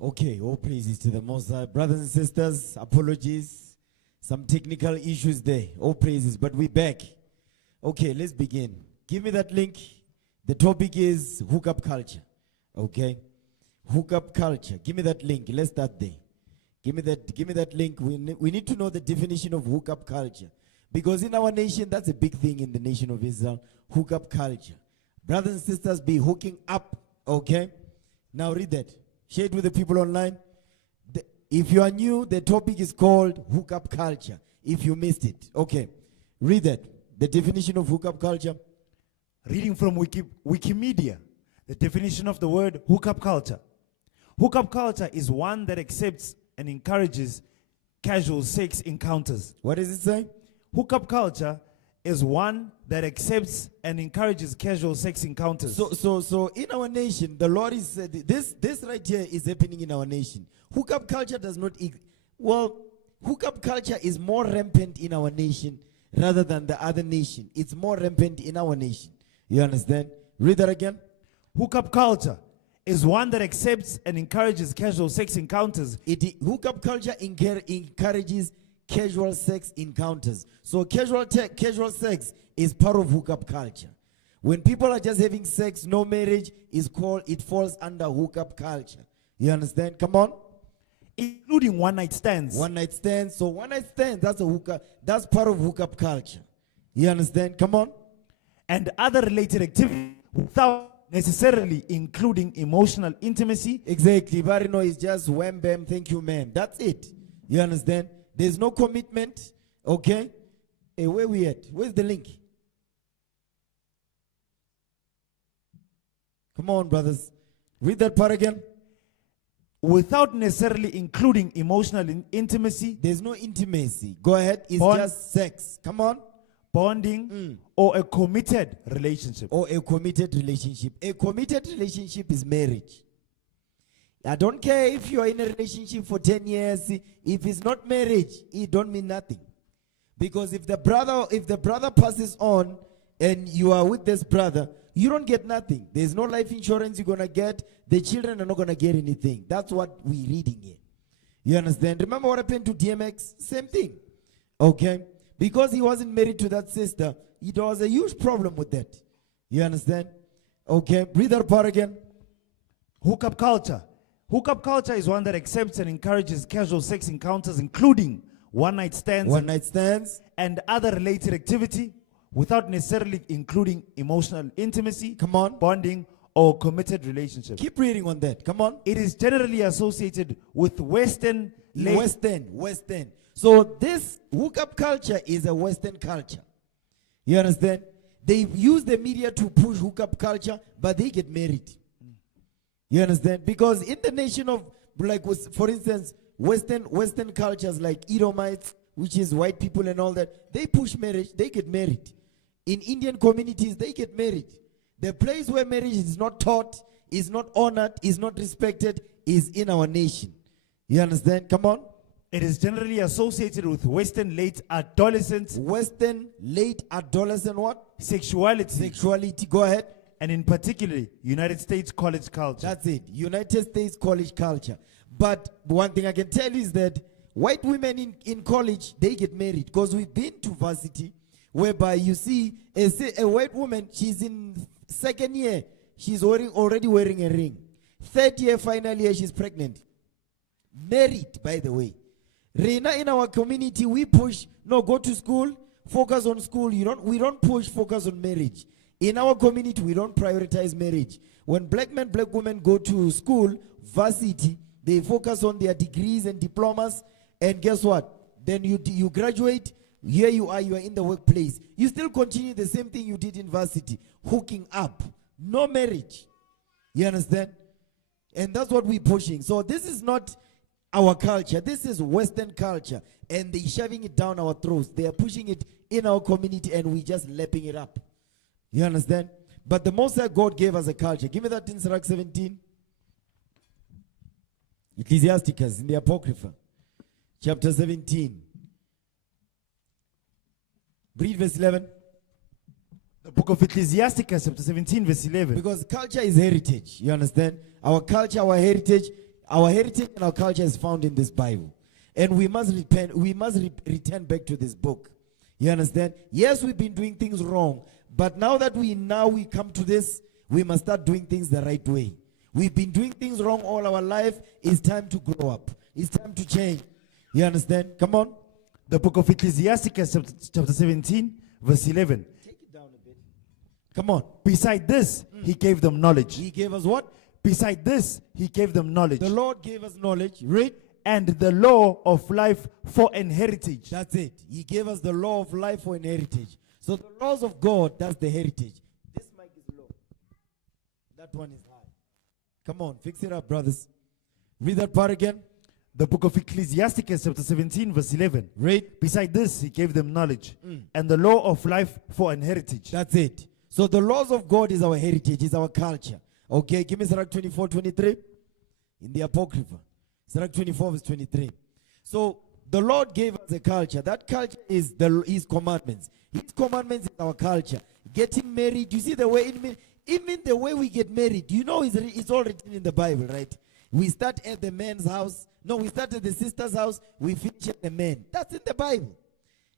Okay, all praises to the Most High. Brothers and sisters, apologies. Some technical issues there. All praises, but we're back. Okay, let's begin. Give me that link. The topic is hookup culture. Okay? Hookup culture. Give me that link. Let's start there. Give me that link. We need to know the definition of hookup culture. Because in our nation, that's a big thing in the nation of Israel. Hookup culture. Brothers and sisters, be hooking up. Okay? Now read that. Share it with the people online. If you are new, the topic is called hookup culture. If you missed it. Okay. Read that. The definition of hookup culture. Reading from Wikimedia, the definition of the word hookup culture. Hookup culture is one that accepts and encourages casual sex encounters. What does it say? Hookup culture is one that accepts and encourages casual sex encounters. So in our nation, the Lord is this right here is happening in our nation. Hookup culture does not hookup culture is more rampant in our nation rather than the other nation. It's more rampant in our nation. You understand? Read that again. Hookup culture is one that accepts and encourages casual sex encounters. Hookup culture encourages casual sex encounters. So casual sex is part of hookup culture. When people are just having sex, no marriage, it falls under hookup culture. You understand? Come on. Including one-night stands. One-night stands. So one-night stands, that's part of hookup culture. You understand? Come on. And other related activities without necessarily including emotional intimacy. Exactly. But it's just wham bam, thank you ma'am. That's it. You understand? There's no commitment. Okay? Hey, where we at? Where's the link? Come on, brothers. Read that part again. Without necessarily including emotional intimacy. There's no intimacy. Go ahead. It's just sex. Come on. Bonding or a committed relationship. Or a committed relationship. A committed relationship is marriage. I don't care if you are in a relationship for 10 years. If it's not marriage, it don't mean nothing. Because if the brother passes on and you are with this brother, you don't get nothing. There's no life insurance you're going to get. The children are not going to get anything. That's what we're reading here. You understand? Remember what happened to DMX? Same thing. Okay? Because he wasn't married to that sister, it was a huge problem with that. You understand? Okay? Read that part again. Hookup culture. Hookup culture is one that accepts and encourages casual sex encounters, including one-night stands, and other related activity, without necessarily including emotional intimacy, come on, bonding, or committed relationship. Keep reading on that. Come on. It is generally associated with Western. So this hookup culture is a Western culture. You understand? They use the media to push hookup culture, but they get married. You understand? Because in the nation of, like, for instance, Western cultures like Edomites, which is white people and all that, they push marriage, they get married. In Indian communities, they get married. The place where marriage is not taught, is not honored, is not respected, is in our nation. You understand? Come on. It is generally associated with Western late adolescent. Western late adolescent what? Sexuality. Go ahead. And in particular, United States college culture. That's it. United States college culture. But one thing I can tell you is that white women in college, they get married. Because we've been to varsity, whereby you see a white woman, she's in second year, she's already wearing a ring. Third year, final year, she's pregnant. Married, by the way. Reina, in our community, we push, no, go to school, focus on school. We don't push, focus on marriage. In our community, we don't prioritize marriage. When black men, black women go to school, varsity, they focus on their degrees and diplomas, and guess what? Then you graduate, here you are in the workplace. You still continue the same thing you did in varsity, hooking up. No marriage. You understand? And that's what we're pushing. So this is not our culture. This is Western culture. And they're shoving it down our throats. They are pushing it in our community, and we're just lapping it up. You understand? But the Most High God gave us a culture. Give me that in Sirach 17. Ecclesiasticus in the Apocrypha. Chapter 17. Read verse 11. The book of Ecclesiasticus, chapter 17, verse 11. Because culture is heritage. You understand? Our culture, our heritage, Our heritage and our culture is found in this Bible. And we must repent, we must return back to this book. You understand? Yes, we've been doing things wrong, but now that we come to this, we must start doing things the right way. We've been doing things wrong all our life. It's time to grow up. It's time to change. You understand? Come on. The book of Ecclesiastes, chapter 17, verse 11. Take it down a bit. Come on. Beside this, he gave them knowledge. He gave us what? Beside this, he gave them knowledge. The Lord gave us knowledge. Read. And the law of life for an heritage. That's it. He gave us the law of life for an heritage. So the laws of God, that's the heritage. This mic is low. That one is high. Come on, fix it up, brothers. Read that part again. The book of Ecclesiastes, chapter 17, verse 11. Read. Beside this, he gave them knowledge. And the law of life for an heritage. That's it. So the laws of God is our heritage, is our culture. Okay, give me Sirach 24, 23. In the Apocrypha. Sirach 24, verse 23. So the Lord gave us a culture. That culture is His commandments. His commandments is our culture. Getting married, you see the way, even the way we get married, you know it's all written in the Bible, right? We start at the man's house. No, we start at the sister's house. We finish at the man. That's in the Bible.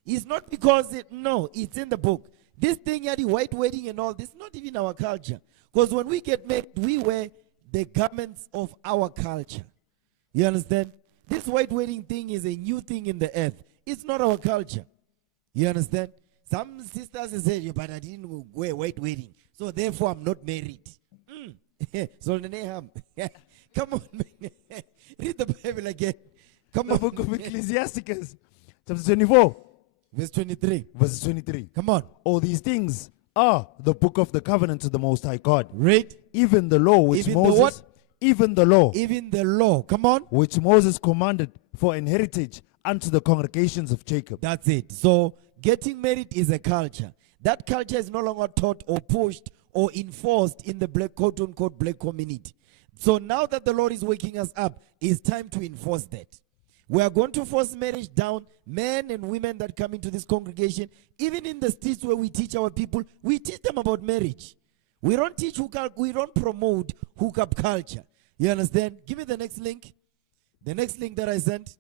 It's not because, it's in the book. This thing, the white wedding and all, this is not even our culture. Because when we get married, we wear the garments of our culture. You understand? This white wedding thing is a new thing in the earth. It's not our culture. You understand? Some sisters say, yeah, but I didn't wear white wedding, so therefore I'm not married. So come on, man. Read the Bible again. Come on. The book of Ecclesiastes, chapter 24, verse 23. Verse 23. Come on. All these things are the book of the covenant of the Most High God. Read. Even the law which Even Moses... the what? Even the law. Even the law. Come on. Which Moses commanded for an heritage unto the congregations of Jacob. That's it. So getting married is a culture. That culture is no longer taught or pushed or enforced in the black, quote-unquote, black community. So now that the Lord is waking us up, it's time to enforce that. We are going to force marriage down. Men and women that come into this congregation, even in the streets where we teach our people, we teach them about marriage. We don't teach hookup, we don't promote hookup culture. You understand? Give me the next link. The next link that I sent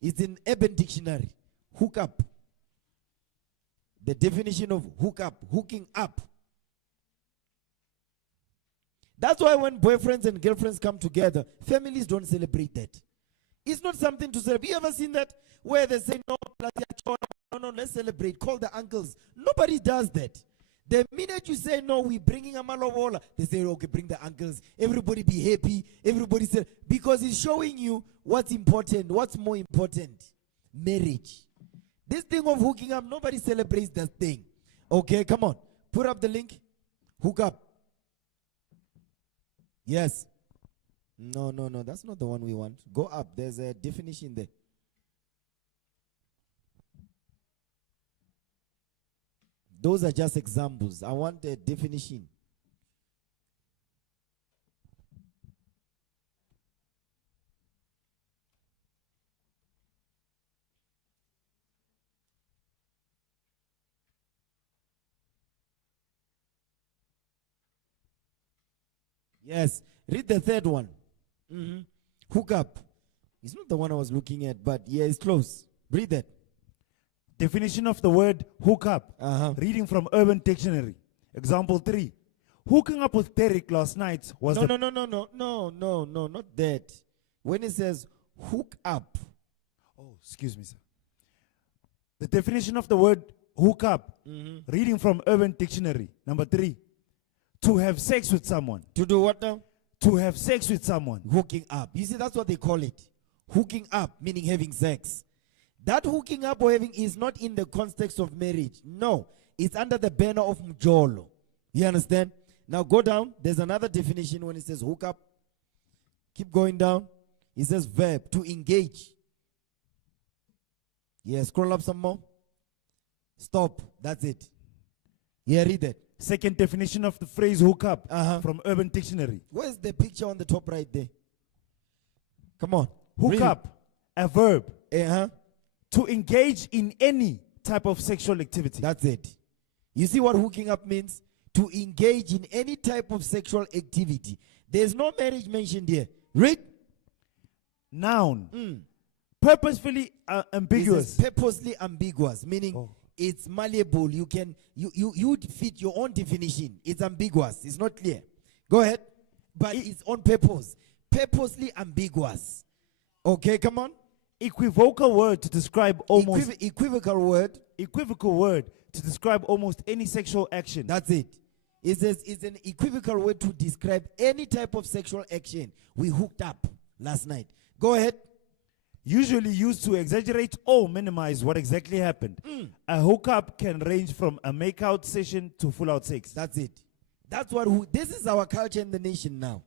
is in Urban Dictionary. Hookup. The definition of hookup, hooking up. That's why when boyfriends and girlfriends come together, families don't celebrate that. It's not something to celebrate. You ever seen that? Where they say, no, let's celebrate. Call the uncles. Nobody does that. The minute you say, no, we're bringing a malovola, they say, okay, bring the uncles. Everybody be happy. Everybody say, because it's showing you what's important, what's more important. Marriage. This thing of hooking up, nobody celebrates that thing. Okay, come on. Put up the link. Hook up. Yes. No, that's not the one we want. Go up. There's a definition there. Those are just examples. I want a definition. Yes. Read the third one. Hook up. It's not the one I was looking at, but yeah, it's close. Read that. Definition of the word hook up. Reading from Urban Dictionary. Example 3. Hooking up with Derek last night was no, not that. When it says hook up. Oh, excuse me, sir. The definition of the word hook up. Reading from Urban Dictionary. Number 3. To have sex with someone. To do what now? To have sex with someone. Hooking up. You see, that's what they call it. Hooking up, meaning having sex. That hooking up or having is not in the context of marriage. No, it's under the banner of mjolo. You understand? Now go down. There's another definition when it says hook up. Keep going down. It says verb, to engage. Yeah, scroll up some more. Stop. That's it. Yeah, read that. Second definition of the phrase hook up from Urban Dictionary. Where's the picture on the top right there? Come on. Hook up, a verb. To engage in any type of sexual activity. That's it. You see what hooking up means? To engage in any type of sexual activity. There's no marriage mentioned here. Read. Noun. Purposefully ambiguous. This is purposely ambiguous, meaning it's malleable. You can you fit your own definition. It's ambiguous. It's not clear. Go ahead. But it's on purpose. Purposely ambiguous. Okay, come on. Equivocal word to describe almost equivocal word. Equivocal word to describe almost any sexual action. That's it. It's an equivocal word to describe any type of sexual action. We hooked up last night. Go ahead. Usually used to exaggerate or minimize what exactly happened. A hookup can range from a make-out session to full-out sex. That's it. That's what this is our culture in the nation now.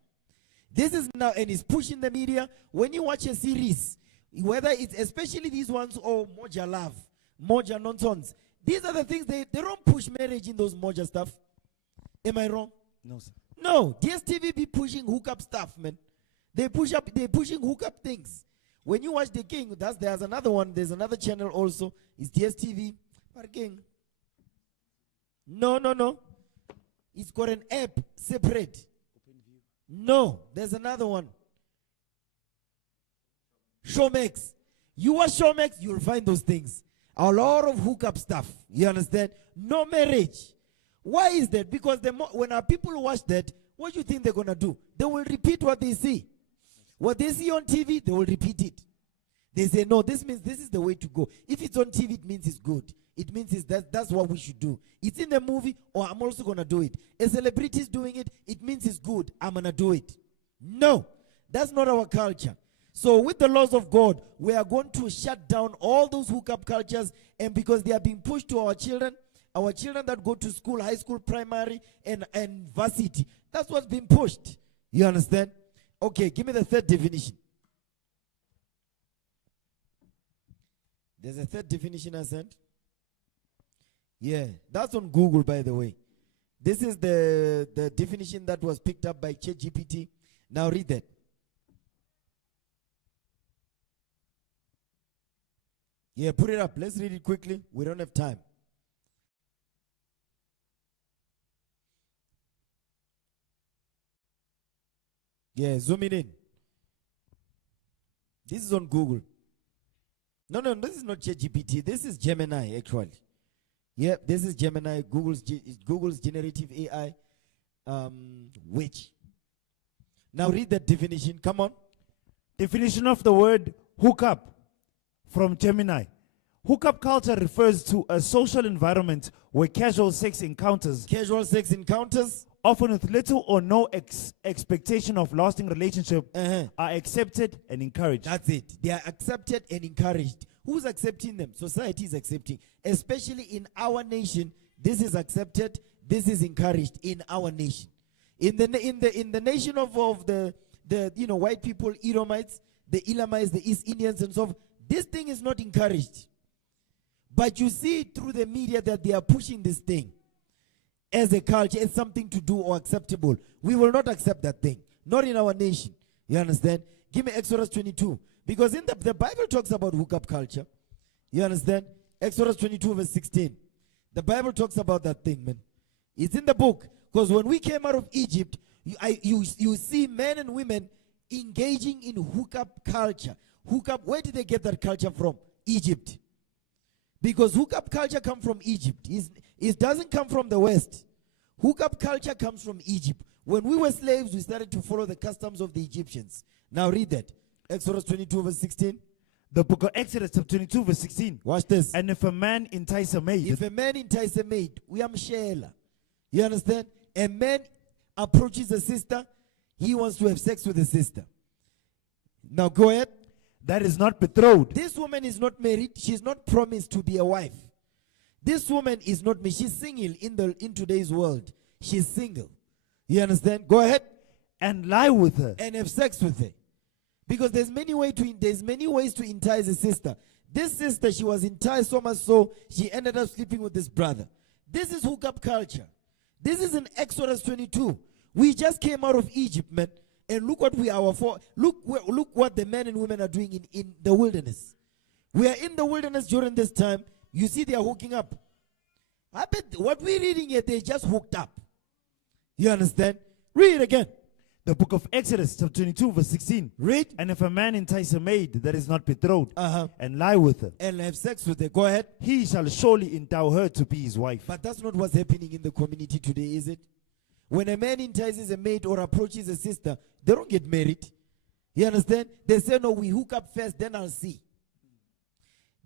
This is now, and it's pushing the media. When you watch a series, whether it's especially these ones or Moja Love, Moja Nonsense, these are the things they don't push marriage in those Moja stuff. Am I wrong? No, sir. No, DSTV be pushing hookup stuff, man. They're pushing hookup things. When you watch The King, there's another one, there's another channel also. It's DSTV. But King. No. It's got an app separate. No, there's another one. Showmax. You watch Showmax, you'll find those things. A lot of hookup stuff. You understand? No marriage. Why is that? Because when our people watch that, what do you think they're going to do? They will repeat what they see. What they see on TV, they will repeat it. They say, no, this means this is the way to go. If it's on TV, it means it's good. It means that's what we should do. It's in the movie, or I'm also going to do it. A celebrity is doing it, it means it's good. I'm going to do it. No, that's not our culture. So with the laws of God, we are going to shut down all those hookup cultures, and because they are being pushed to our children that go to school, high school, primary, and varsity, that's what's being pushed. You understand? Okay, give me the third definition. There's a third definition I sent. Yeah, that's on Google, by the way. This is the definition that was picked up by ChatGPT. Now read that. Yeah, put it up. Let's read it quickly. We don't have time. Yeah, zoom it in. This is on Google. No, this is not ChatGPT. This is Gemini, actually. Yeah, this is Gemini, Google's generative AI, which. Now read that definition. Come on. Definition of the word hookup from Gemini. Hookup culture refers to a social environment where casual sex encounters, often with little or no expectation of lasting relationship, are accepted and encouraged. That's it. They are accepted and encouraged. Who's accepting them? Society is accepting. Especially in our nation, this is accepted, this is encouraged in our nation. In the nation of the white people, Edomites, the Elamites, the East Indians and so on, this thing is not encouraged. But you see through the media that they are pushing this thing as a culture, as something to do or acceptable. We will not accept that thing. Not in our nation. You understand? Give me Exodus 22. Because in the Bible talks about hookup culture. You understand? Exodus 22 verse 16. The Bible talks about that thing, man. It's in the book. Because when we came out of Egypt, you see men and women engaging in hookup culture. Hookup, where did they get that culture from? Egypt. Because hookup culture comes from Egypt. It doesn't come from the West. Hookup culture comes from Egypt. When we were slaves, we started to follow the customs of the Egyptians. Now read that. Exodus 22 verse 16. The book of Exodus chapter 22 verse 16. Watch this. And if a man entice a maid. If a man entice a maid, we are Mshela. You understand? A man approaches a sister, he wants to have sex with a sister. Now go ahead. That is not betrothed. This woman is not married. She's not promised to be a wife. This woman is not married. She's single in today's world. She's single. You understand? Go ahead. And lie with her. And have sex with her. Because there's many ways to entice a sister. This sister, she was enticed so much so she ended up sleeping with this brother. This is hookup culture. This is in Exodus 22. We just came out of Egypt, man. And look what we are for. Look what the men and women are doing in the wilderness. We are in the wilderness during this time. You see they are hooking up. I bet what we're reading here, they just hooked up. You understand? Read it again. The book of Exodus, chapter 22, verse 16. Read. And if a man entice a maid that is not betrothed Uh-huh. and lie with her, And have sex with her. Go ahead. he shall surely endow her to be his wife. But that's not what's happening in the community today, is it? When a man entices a maid or approaches a sister, they don't get married. You understand? They say, no, we hook up first, then I'll see.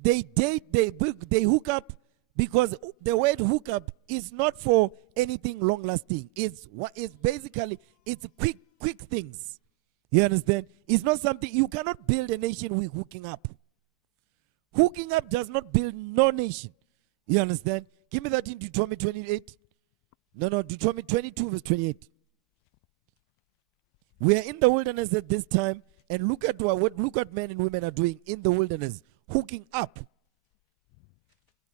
They date, they hook up because the word hook up is not for anything long lasting. It's basically, it's quick things. You understand? It's not something, you cannot build a nation with hooking up. Hooking up does not build no nation. You understand? Give me that in Deuteronomy 28. No, Deuteronomy 22 verse 28. We are in the wilderness at this time, and look at what men and women are doing in the wilderness, hooking up.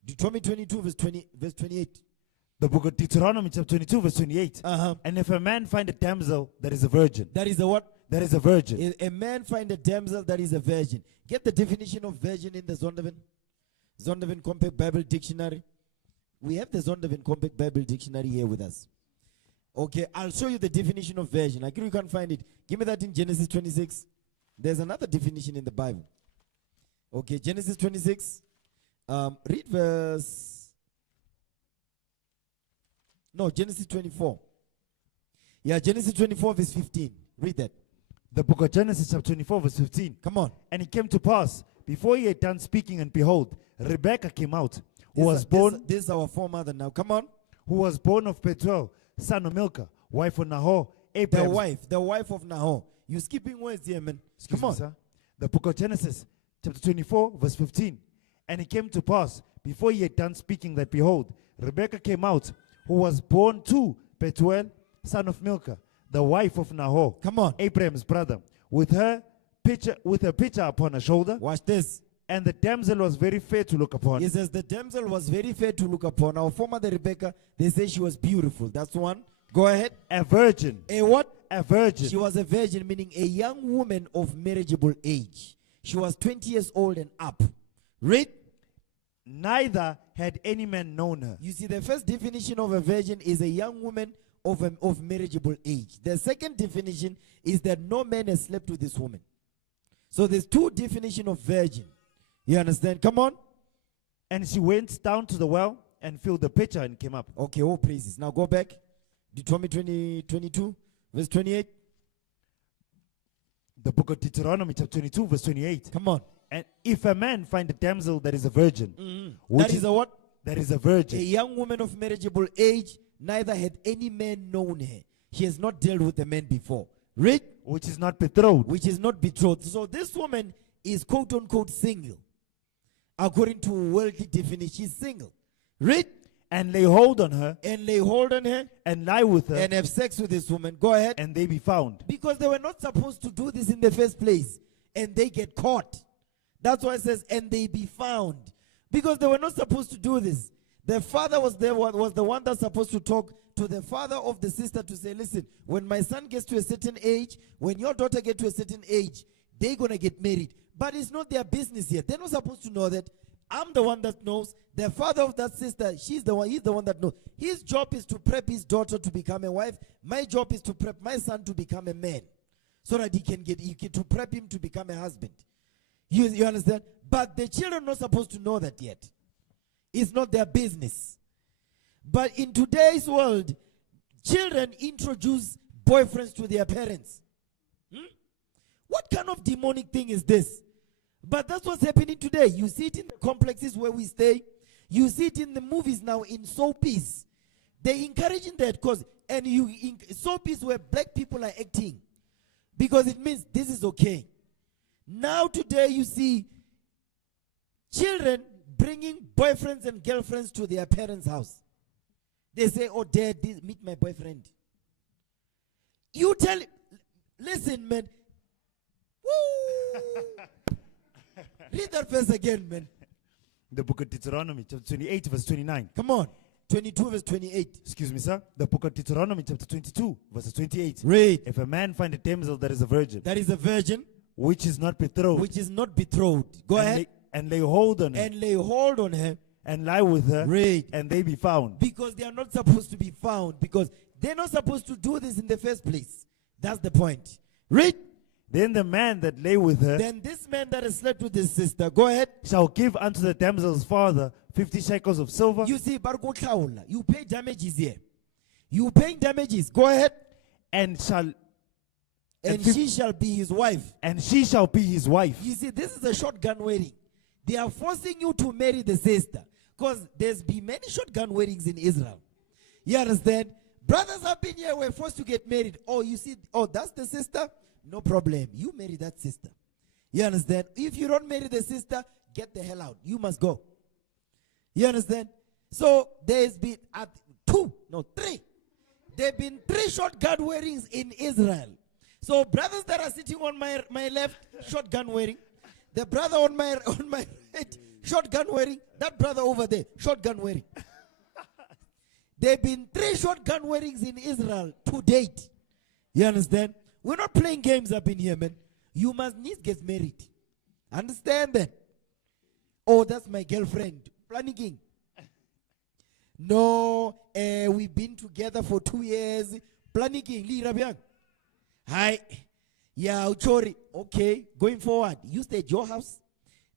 Deuteronomy 22 verse 28. The book of Deuteronomy, chapter 22, verse 28. Uh-huh. And if a man find a damsel that is a virgin. That is a what? That is a virgin. A man find a damsel that is a virgin. Get the definition of virgin in the Zondervan Compact Bible Dictionary. We have the Zondervan Compact Bible Dictionary here with us. Okay, I'll show you the definition of virgin. I think you can't find it. Give me that in Genesis 26. There's another definition in the Bible. Okay, Genesis 26. Read verse... No, Genesis 24. Yeah, Genesis 24 verse 15. Read that. The book of Genesis, chapter 24, verse 15. Come on. And it came to pass, before he had done speaking, and behold, Rebekah came out, who was born... This is our foremother now. Come on. Who was born of Bethuel, son of Milcah, wife of Nahor, Abraham. The wife of Nahor. You're skipping words here, man. Come on. Sir. The book of Genesis, chapter 24, verse 15. And it came to pass, before he had done speaking, that behold, Rebekah came out, who was born to Bethuel, son of Milcah, the wife of Nahor. Come on. Abraham's brother, with a pitcher upon her shoulder. Watch this. And the damsel was very fair to look upon. He says the damsel was very fair to look upon. Our foremother Rebekah, they say she was beautiful. That's one. Go ahead. A virgin. A what? A virgin. She was a virgin, meaning a young woman of marriageable age. She was 20 years old and up. Read. Neither had any man known her. You see, the first definition of a virgin is a young woman of marriageable age. The second definition is that no man has slept with this woman. So there's two definitions of virgin. You understand? Come on. And she went down to the well and filled the pitcher and came up. Okay, all praises. Now go back. Deuteronomy 22, verse 28. The book of Deuteronomy, chapter 22, verse 28. Come on. And if a man find a damsel that is a virgin, That is a what? That is a A virgin. young woman of marriageable age, neither had any man known her. She has not dealt with a man before. Read. Which is not betrothed. Which is not betrothed. So this woman is quote unquote single. According to worldly definition, she's single. Read. And lay hold on her. And lay hold on her. And lie with her. And have sex with this woman. Go ahead. And they be found. Because they were not supposed to do this in the first place. And they get caught. That's why it says, and they be found. Because they were not supposed to do this. The father was the one that's supposed to talk to the father of the sister to say, listen, when my son gets to a certain age, when your daughter gets to a certain age, they're going to get married. But it's not their business yet. They're not supposed to know that. I'm the one that knows. The father of that sister, he's the one that knows. His job is to prep his daughter to become a wife. My job is to prep my son to become a man. So that he can to prep him to become a husband. You understand? But the children are not supposed to know that yet. It's not their business. But in today's world, children introduce boyfriends to their parents. What kind of demonic thing is this? But that's what's happening today. You see it in the complexes where we stay. You see it in the movies now, in soapies. They're encouraging that cause, and soapies where black people are acting. Because it means this is okay. Now today you see children bringing boyfriends and girlfriends to their parents' house. They say, oh, dad, meet my boyfriend. You tell him, listen, man. Woo! Read that verse again, man. The book of Deuteronomy, chapter 28, verse 29. Come on. 22, verse 28. Excuse me, sir. The book of Deuteronomy, chapter 22, verse 28. Read. If a man find a damsel that is a virgin. That is a virgin. Which is not betrothed. Which is not betrothed. Go ahead. And lay hold on her. And lay hold on her. And lie with her. Read. And they be found. Because they are not supposed to be found. Because they're not supposed to do this in the first place. That's the point. Read. Then the man that lay with her Then this man that has slept with his sister, go ahead. shall give unto the damsel's father 50 shekels of silver. You see, you pay damages here. You paying damages. Go ahead. And shall And she shall be his wife. and she shall be his wife. You see, this is a shotgun wedding. They are forcing you to marry the sister. Because there's been many shotgun weddings in Israel. You understand? Brothers have been here, were forced to get married. Oh, you see, oh, that's the sister? No problem. You marry that sister. You understand? If you don't marry the sister, get the hell out. You must go. You understand? So there's been three. There have been 3 shotgun weddings in Israel. So brothers that are sitting on my left, shotgun wedding. The brother on my right, shotgun wedding. That brother over there, shotgun wedding. There have been 3 shotgun weddings in Israel to date. You understand? We're not playing games up in here, man. You must need get married. Understand that? Oh, that's my girlfriend. Planning. No, we've been together for 2 years. Planning. Hi. Yeah, Uchori. Okay, going forward. You stay at your house.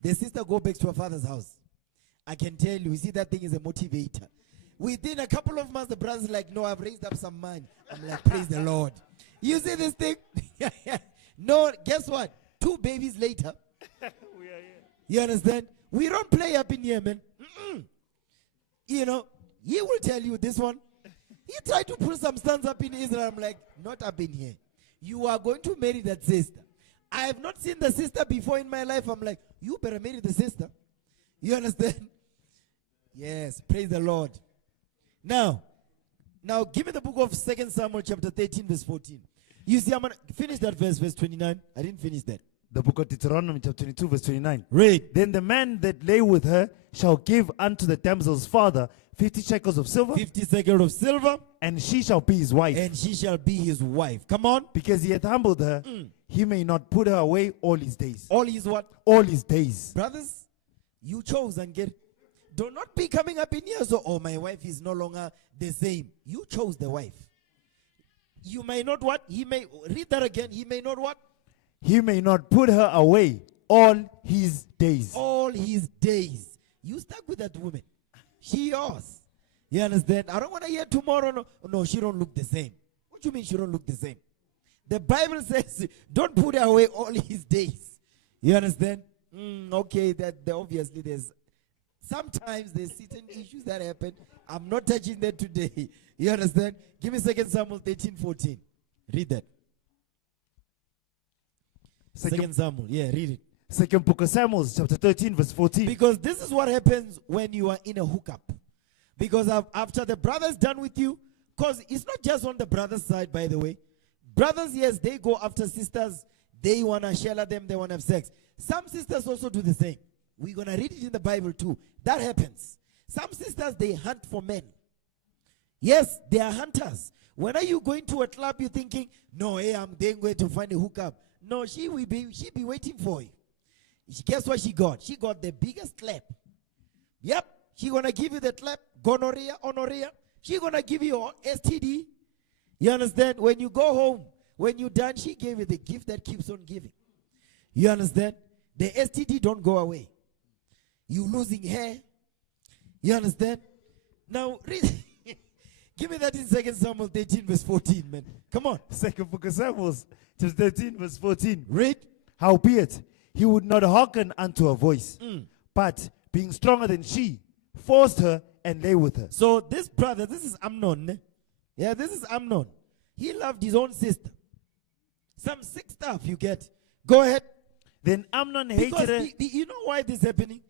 The sister go back to her father's house. I can tell you, see, that thing is a motivator. Within a couple of months, the brother's like, no, I've raised up some money. I'm like, praise the Lord. You see this thing? No, guess what? 2 babies later. We are here. You understand? We don't play up in here, man. You know, he will tell you this one. He tried to pull some stunts up in Israel. I'm like, not up in here. You are going to marry that sister. I have not seen the sister before in my life. I'm like, you better marry the sister. You understand? Yes, praise the Lord. Now, give me the book of 2 Samuel chapter 13, verse 14. You see, I'm going to finish that verse 29. I didn't finish that. The book of Deuteronomy chapter 22 verse 29. Read. Then the man that lay with her shall give unto the damsel's father 50 shekels of silver. 50 shekels of silver. And she shall be his wife. And she shall be his wife. Come on. Because he hath humbled her, he may not put her away all his days. All his what? All his days. Brothers, you chose and get. Do not be coming up in here so, oh, my wife is no longer the same. You chose the wife. You may not what? He may, read that again. He may not what? He may not put her away all his days. All his days. You stuck with that woman. She yours. You understand? I don't want to hear tomorrow. No, she don't look the same. What do you mean she don't look the same? The Bible says, don't put her away all his days. You understand? Okay, obviously sometimes there's certain issues that happen. I'm not touching that today. You understand? Give me 2 Samuel 13:14. Read that. 2 Samuel, read it. 2nd book of Samuel, chapter 13, verse 14. Because this is what happens when you are in a hookup. Because after the brother's done with you, because it's not just on the brother's side, by the way. Brothers, yes, they go after sisters. They want to share them. They want to have sex. Some sisters also do the same. We're going to read it in the Bible too. That happens. Some sisters, they hunt for men. Yes, they are hunters. When are you going to a club, you're thinking, no, hey, I'm then going to find a hookup. No, she be waiting for you. Guess what she got? She got the biggest clap. Yep, she going to give you the clap, gonorrhea, honorrhea. She going to give you your STD. You understand? When you go home, when you're done, she gave you the gift that keeps on giving. You understand? The STD don't go away. You losing hair. You understand? Now, read. Give me that in 2 Samuel 13, verse 14, man. Come on. 2nd book of Samuel, chapter 13, verse 14. Read. Howbeit, he would not hearken unto her voice, but being stronger than she, forced her and lay with her. So this brother, this is Amnon. Yeah, this is Amnon. He loved his own sister. Some sick stuff you get. Go ahead. Then Amnon hated her. You know why this is happening?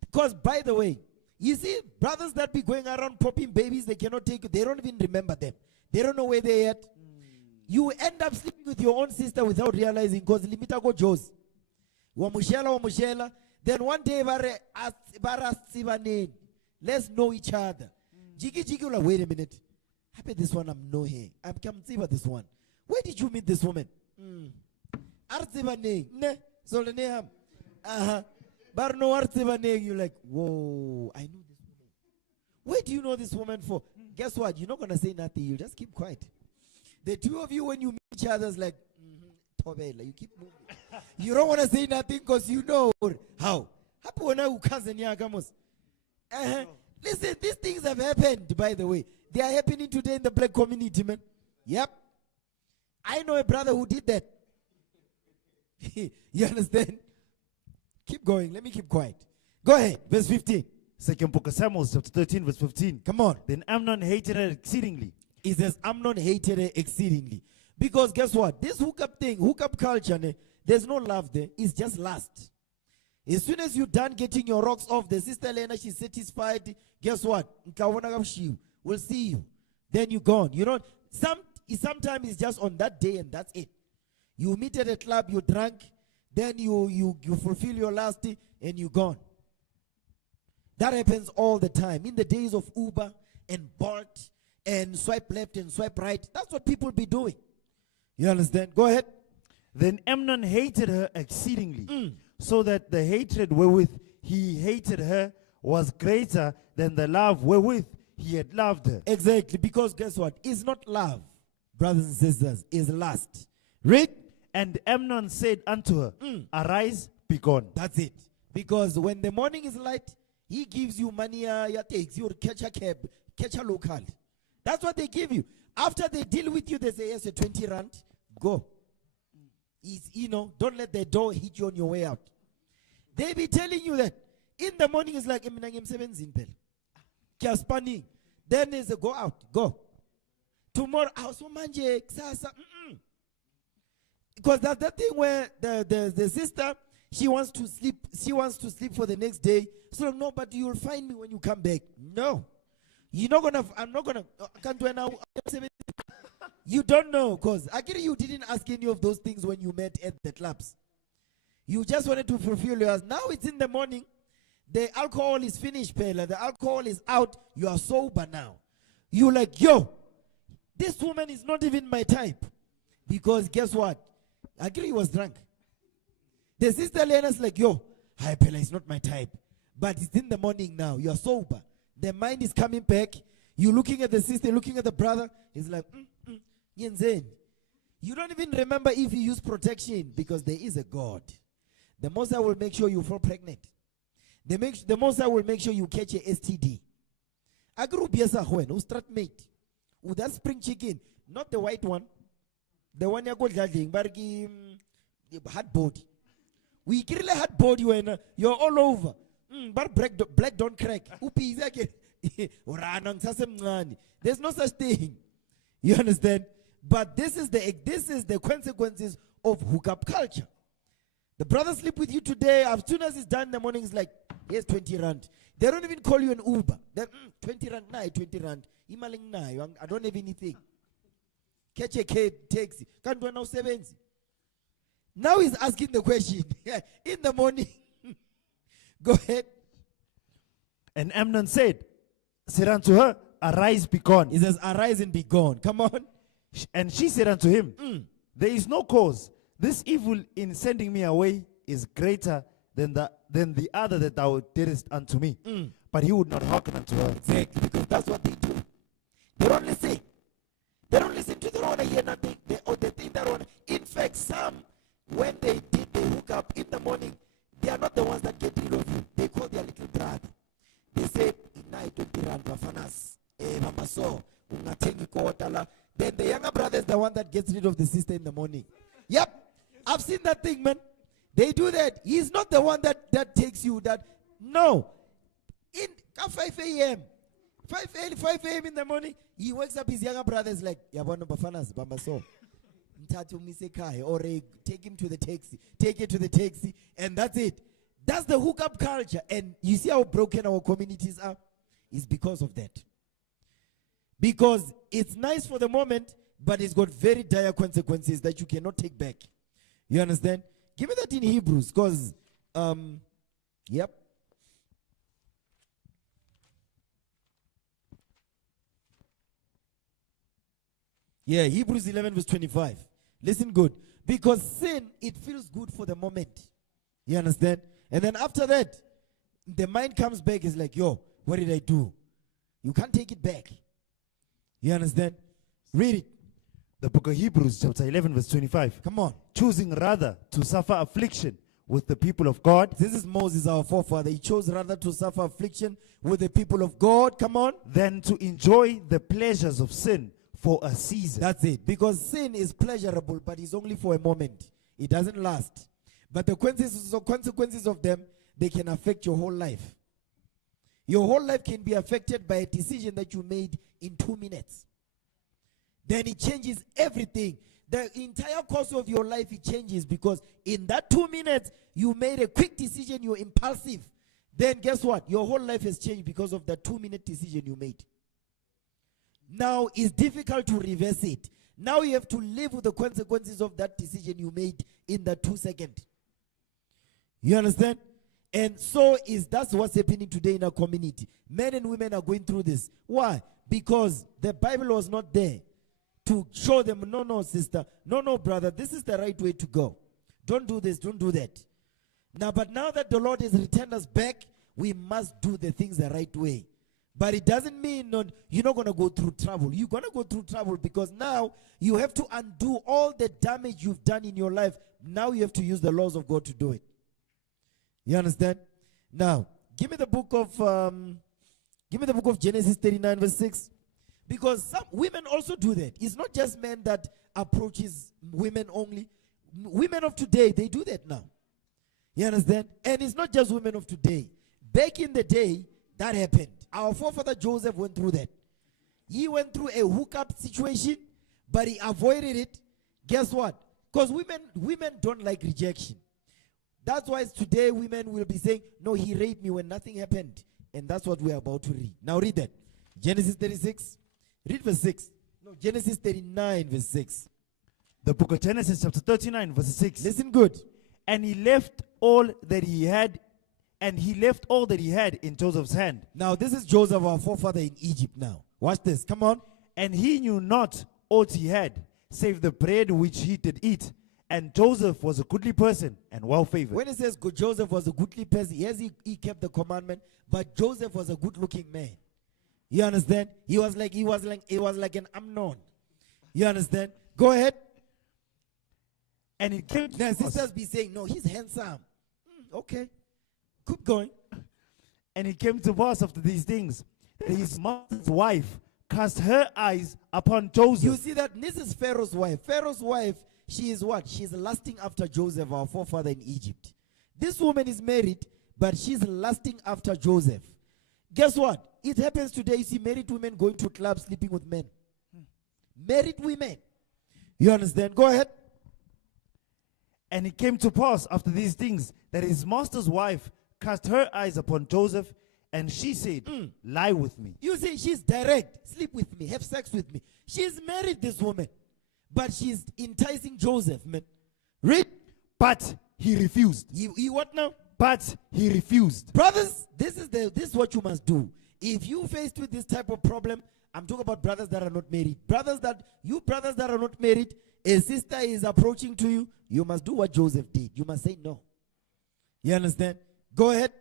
Because, by the way, you see, brothers that be going around popping babies, they cannot take it. They don't even remember them. They don't know where they're at. You end up sleeping with your own sister without realizing, because limita go Joes. Wamushela. Then one day, let's know each other. Jiggy, like, wait a minute. I bet this one I'm no here. I'm come see about this one. Where did you meet this woman? So the name. But no you're like, whoa, I know this woman. Where do you know this woman for? Guess what? You're not going to say nothing. You just keep quiet. The two of you, when you meet each other, is like, Tobela, you keep moving. You don't want to say nothing because you know how. Happy when I cousin Yagamos. Listen, these things have happened, by the way. They are happening today in the black community, man. Yep. I know a brother who did that. You understand? Keep going. Let me keep quiet. Go ahead. Verse 15. Second book of Samuel, chapter 13, verse 15. Come on. Then Amnon hated her exceedingly. It says Amnon hated her exceedingly. Because guess what? This hookup culture, there's no love there. It's just lust. As soon as you're done getting your rocks off, the sister Lena, she's satisfied. Guess what? We'll see you. Then you're gone. You know, sometimes it's just on that day and that's it. You meet at a club, you drunk, then you fulfill your lust and you're gone. That happens all the time. In the days of Uber and Bolt and swipe left and swipe right, that's what people be doing. You understand? Go ahead. Then Amnon hated her exceedingly, so that the hatred wherewith he hated her was greater than the love wherewith he had loved her. Exactly, because guess what? It's not love, brothers and sisters, it's lust. Read. And Amnon said unto her, Arise, be gone. That's it. Because when the morning is light, he gives you money, takes you catch a cab, catch a local. That's what they give you. After they deal with you, they say, yes, 20 rand, go. Don't let the door hit you on your way out. They be telling you that. In the morning, it's like, spanning. Then they say, go out, go. Tomorrow, because that's the thing where the sister, she wants to sleep for the next day. So no, but you'll find me when you come back. No. I'm not gonna can't do it now. You don't know, because actually you didn't ask any of those things when you met at the clubs. You just wanted to fulfill yours. Now it's in the morning. The alcohol is finished, Pela. The alcohol is out. You are sober now. You're like, yo, this woman is not even my type. Because guess what? Actually he was drunk. The sister Lena's like, yo, hi Pela, it's not my type. But it's in the morning now. You are sober. The mind is coming back. You're looking at the sister, looking at the brother. He's like, Yenzen. You don't even remember if you use protection because there is a God. The Most High will make sure you fall pregnant. The Most High will make sure you catch a STD. A group yesa hoen, who strat mate. With that spring chicken, not the white one. The one you go judging, but hard body. We kill a hard body when you're all over. But black don't crack. There's no such thing. You understand? But this is the consequences of hookup culture. The brother sleep with you today. As soon as it's done in the morning, it's like, here's 20 rand. They don't even call you an Uber. They're 20 rand, 20 rand. I don't have anything. Catch a taxi. Can't do now 70. Now he's asking the question. In the morning. Go ahead. And Amnon said unto her, Arise, be gone. He says, arise and be gone. Come on. And she said unto him, There is no cause. This evil in sending me away is greater than the other that thou didst unto me. But he would not hearken unto her. Exactly, because that's what they do. They don't listen. They don't listen to their own hear nothing. They think their own. In fact, some, when they did the hookup in the morning, they are not the ones that get rid of you. They call their little brother. They say, then the younger brother is the one that gets rid of the sister in the morning. Yep. I've seen that thing, man. They do that. He's not the one that takes you. No. In 5 a.m. 5 a.m. in the morning, he wakes up, his younger brother is like, Yabano Bafanas, Bambaso. Or take him to the taxi. Take it to the taxi, and that's it. That's the hookup culture. And you see how broken our communities are? It's because of that. Because it's nice for the moment, but it's got very dire consequences that you cannot take back. You understand? Give me that in Hebrews, because, yep. Yeah, Hebrews 11 verse 25. Listen good. Because sin, it feels good for the moment. You understand? And then after that, the mind comes back, is like, yo, what did I do? You can't take it back. You understand? Read it. The book of Hebrews, chapter 11, verse 25. Come on. Choosing rather to suffer affliction with the people of God This is Moses, our forefather. He chose rather to suffer affliction with the people of God. Come on. than to enjoy the pleasures of sin for a season. That's it. Because sin is pleasurable, but it's only for a moment. It doesn't last. But the consequences of them, they can affect your whole life. Your whole life can be affected by a decision that you made in 2 minutes. Then it changes everything. The entire course of your life, it changes because in that 2 minutes, you made a quick decision, you're impulsive. Then guess what? Your whole life has changed because of that 2-minute decision you made. Now it's difficult to reverse it. Now you have to live with the consequences of that decision you made in that 2 seconds. You understand? And that's what's happening today in our community. Men and women are going through this. Why? Because the Bible was not there to show them, no, sister, no, brother, this is the right way to go. Don't do this, don't do that. But now that the Lord has returned us back, we must do the things the right way. But it doesn't mean you're not going to go through trouble. You're going to go through trouble because now you have to undo all the damage you've done in your life. Now you have to use the laws of God to do it. You understand? Now, give me the book of Genesis 39 verse 6. Because some women also do that. It's not just men that approaches women only. Women of today, they do that now. You understand? And it's not just women of today. Back in the day, that happened. Our forefather Joseph went through that. He went through a hookup situation, but he avoided it. Guess what? Because women don't like rejection. That's why today women will be saying, no, he raped me when nothing happened. And that's what we're about to read. Now read that. Genesis 36. Read verse 6. No, Genesis 39 verse 6. The book of Genesis chapter 39 verse 6. Listen good. And he left all that he had in Joseph's hand. Now this is Joseph, our forefather in Egypt now. Watch this. Come on. And he knew not aught he had, save the bread which he did eat. And Joseph was a goodly person and well favored. When it says Joseph was a goodly person, yes, he kept the commandment, but Joseph was a good-looking man. You understand? He was like an Amnon. You understand? Go ahead. And it came to the sisters be saying, no, he's handsome. Okay. Keep going. And it came to pass after these things that his master's wife cast her eyes upon Joseph. You see that this is Pharaoh's wife. Pharaoh's wife, she is what? She's lusting after Joseph, our forefather in Egypt. This woman is married, but she's lusting after Joseph. Guess what? It happens today. You see married women going to clubs, sleeping with men. Married women. You understand? Go ahead. And it came to pass after these things that his master's wife cast her eyes upon Joseph, and she said, lie with me. You see, she's direct. Sleep with me. Have sex with me. She's married, this woman. But she's enticing Joseph, man. Read. But he refused. He what now? But he refused. Brothers, this is what you must do. If you faced with this type of problem, I'm talking about brothers that are not married. Brothers that are not married, a sister is approaching to you, you must do what Joseph did. You must say no. You understand? Go ahead.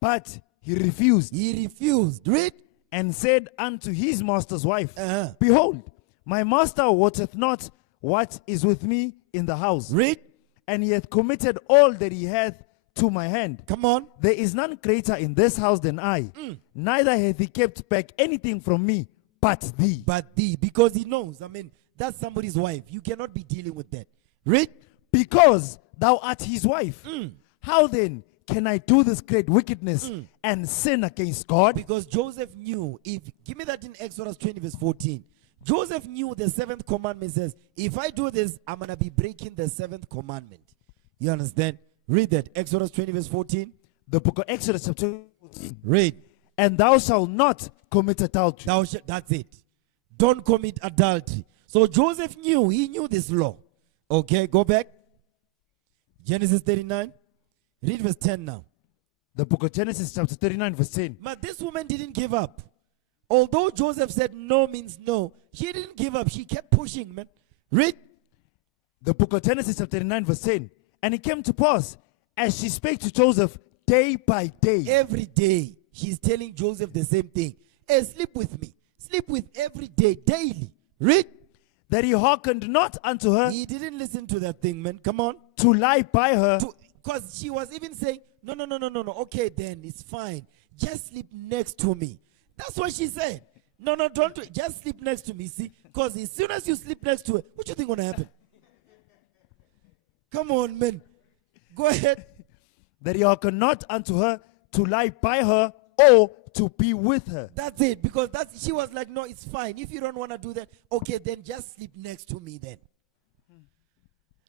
But he refused. He refused. Read. And said unto his master's wife, Behold, my master wotteth not what is with me in the house. Read. And he hath committed all that he hath to my hand. Come on. There is none greater in this house than I. Neither hath he kept back anything from me but thee. But thee. Because he knows. I mean, that's somebody's wife. You cannot be dealing with that. Read. Because thou art his wife. How then can I do this great wickedness and sin against God? Because Joseph knew. Give me that in Exodus 20 verse 14. Joseph knew the 7th commandment says, if I do this, I'm going to be breaking the 7th commandment. You understand? Read that. Exodus 20 verse 14. The book of Exodus chapter 14. Read. And thou shalt not commit adultery. That's it. Don't commit adultery. So Joseph knew. He knew this law. Okay, go back. Genesis 39. Read verse 10 now. The book of Genesis chapter 39 verse 10. But this woman didn't give up. Although Joseph said no means no, she didn't give up. She kept pushing, man. Read. The book of Genesis chapter 39 verse 10. And it came to pass, as she spake to Joseph day by day. Every day, she's telling Joseph the same thing. Hey, sleep with me. Sleep with every day, daily. Read. that he hearkened not unto her He didn't listen to that thing, man. Come on. to lie by her. Because she was even saying, no. Okay, then it's fine. Just sleep next to me. That's what she said. No, don't do it. Just sleep next to me, see? Because as soon as you sleep next to her, what do you think going to happen? Come on, man. Go ahead. That he hearkened not unto her to lie by her or to be with her. That's it. Because she was like, no, it's fine. If you don't want to do that, okay, then just sleep next to me then.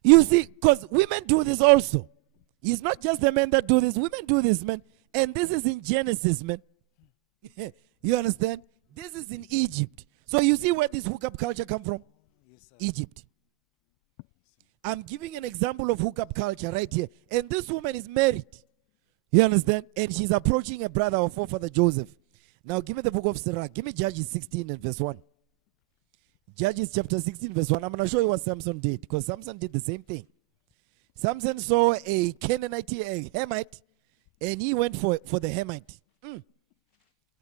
You see, because women do this also. It's not just the men that do this. Women do this, man. And this is in Genesis, man. You understand? This is in Egypt. So you see where this hookup culture come from? Yes, Egypt. I'm giving an example of hookup culture right here. And this woman is married. You understand? And she's approaching a brother or forefather Joseph. Now give me the book of Sirach. Give me Judges 16 and verse 1. Judges chapter 16 verse 1. I'm going to show you what Samson did. Because Samson did the same thing. Samson saw a Canaanite, a Hamite. And he went for the Hamite.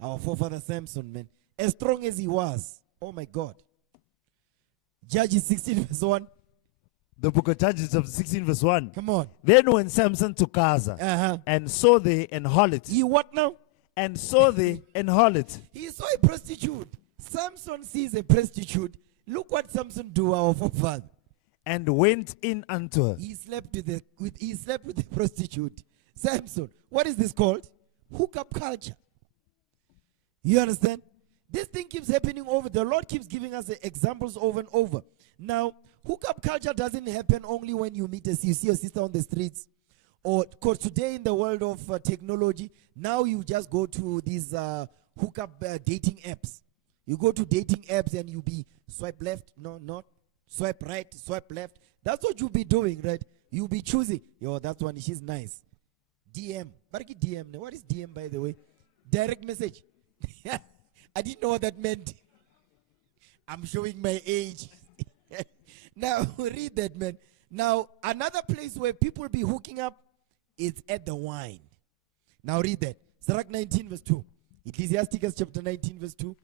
Our forefather Samson, man. As strong as he was. Oh my God. Judges 16 verse 1. The book of Judges of 16 verse 1. Come on. Then when Samson to Gaza and saw there an harlot. He what now? And saw there an harlot. He saw a prostitute. Samson sees a prostitute. Look what Samson do, our forefather. And went in unto her. He slept with the prostitute. Samson. What is this called? Hookup culture. You understand? This thing keeps happening over. The Lord keeps giving us examples over and over. Now, hookup culture doesn't happen only when you see your sister on the streets. Or, because today in the world of technology, now you just go to these hookup dating apps. You go to dating apps and you be swipe left, no, not. Swipe right, swipe left. That's what you'll be doing, right? You'll be choosing. Yo, that one, she's nice. DM. DM. What is DM, by the way? Direct message. I didn't know what that meant. I'm showing my age. Now, read that, man. Now, another place where people be hooking up is at the wine. Now, read that. Sirach 19 verse 2. Ecclesiasticus chapter 19 verse 2.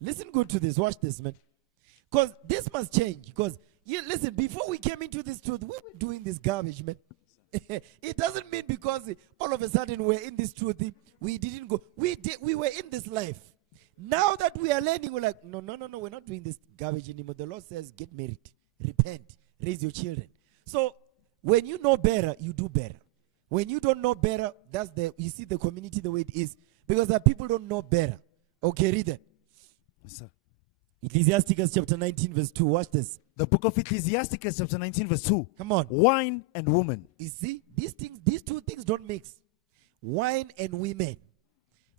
Listen good to this. Watch this, man. Because this must change. Because, listen, before we came into this truth, we were doing this garbage, man. It doesn't mean because all of a sudden we're in this truth, we didn't go. We were in this life. Now that we are learning, we're like, no, we're not doing this garbage anymore. The Lord says, get married, repent, raise your children. So when you know better, you do better. When you don't know better, you see the community the way it is. Because the people don't know better. Okay, read it. Yes, sir. Ecclesiasticus chapter 19 verse 2. Watch this. The book of Ecclesiasticus chapter 19 verse 2. Come on. Wine and woman. You see, these two things don't mix. Wine and women.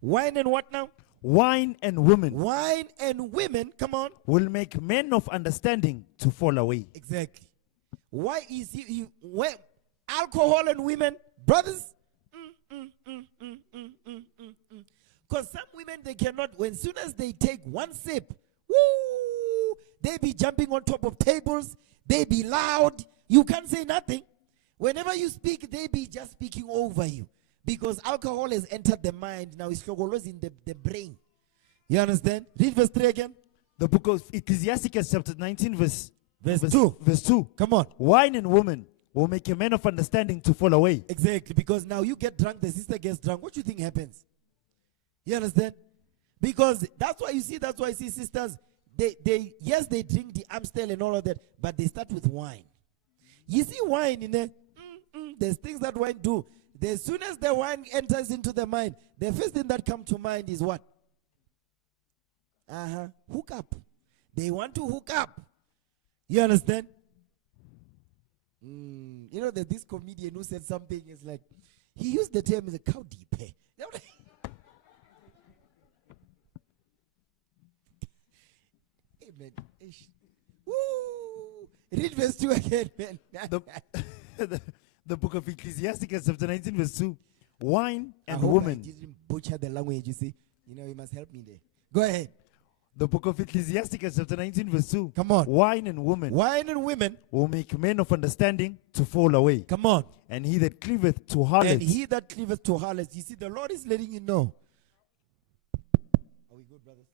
Wine and what now? Wine and women. Wine and women, come on. Will make men of understanding to fall away. Exactly. Why is when alcohol and women, brothers? Because some women, they cannot, when soon as they take one sip, woo, they be jumping on top of tables, they be loud, you can't say nothing. Whenever you speak, they be just speaking over you. Because alcohol has entered the mind, now it's always in the brain. You understand? Read verse 3 again. The book of Ecclesiasticus chapter 19 verse 2. Verse 2. Come on. Wine and woman will make a man of understanding to fall away. Exactly, because now you get drunk, the sister gets drunk. What do you think happens? You understand? Because that's why you see sisters, they drink the Amstel and all of that, but they start with wine. You see wine in there, there's things that wine do. As soon as the wine enters into the mind, the first thing that comes to mind is what? Hook up. They want to hook up. You understand? You know, there's this comedian who said something, it's like, he used the term as a cow deep. Amen. Woo! Read verse 2 again, man. The book of Ecclesiasticus chapter 19 verse 2. Wine and I woman. didn't butcher the language, you see. You know, you must help me there. Go ahead. The book of Ecclesiasticus chapter 19 verse 2. Come on. Wine and woman. Wine and women will make men of understanding to fall away. Come on. And he that cleaveth to harlots. And he that cleaveth to harlots. You see, the Lord is letting you know. Are we good, brothers?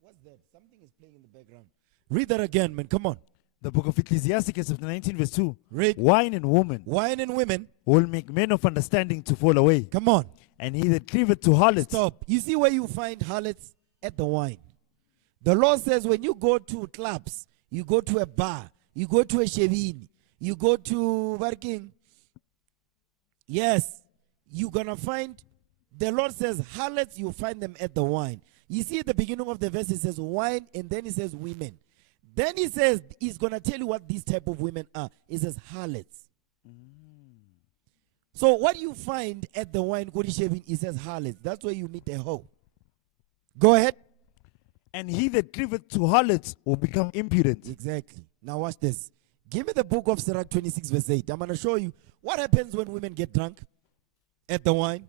What's that? Something is playing in the background. Read that again, man. Come on. The book of Ecclesiasticus, chapter 19, verse 2. Read. Wine and woman Wine and women will make men of understanding to fall away. Come on. And he that cleaveth to harlots. Stop. You see where you find harlots? At the wine. The Lord says when you go to clubs, you go to a bar, you go to a shevini, you go to working. Yes, you're going to find, the Lord says harlots, you find them at the wine. You see at the beginning of the verse, it says wine, and then it says women. Then he says, he's going to tell you what these type of women are. It says harlots. So what you find at the wine, it says harlots. That's where you meet a hoe. Go ahead. And he that cleaveth to harlots will become impudent. Exactly. Now watch this. Give me the book of Sirach 26 verse 8. I'm going to show you what happens when women get drunk at the wine.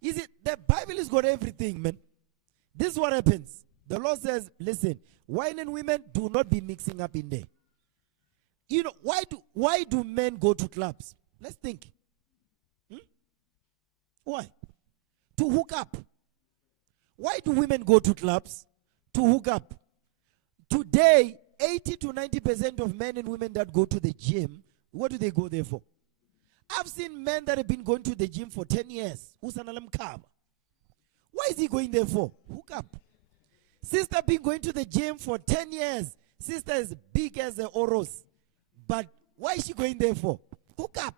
Is it the Bible has got everything, man. This is what happens. The Lord says, listen, wine and women do not be mixing up in there. You know, why do men go to clubs? Let's think. Why? To hook up. Why do women go to clubs? To hook up. Today, 80 to 90% of men and women that go to the gym, what do they go there for? I've seen men that have been going to the gym for 10 years. Why is he going there for? Hook up. Sister been going to the gym for 10 years. Sister is big as a Oros. But why is she going there for? Hook up.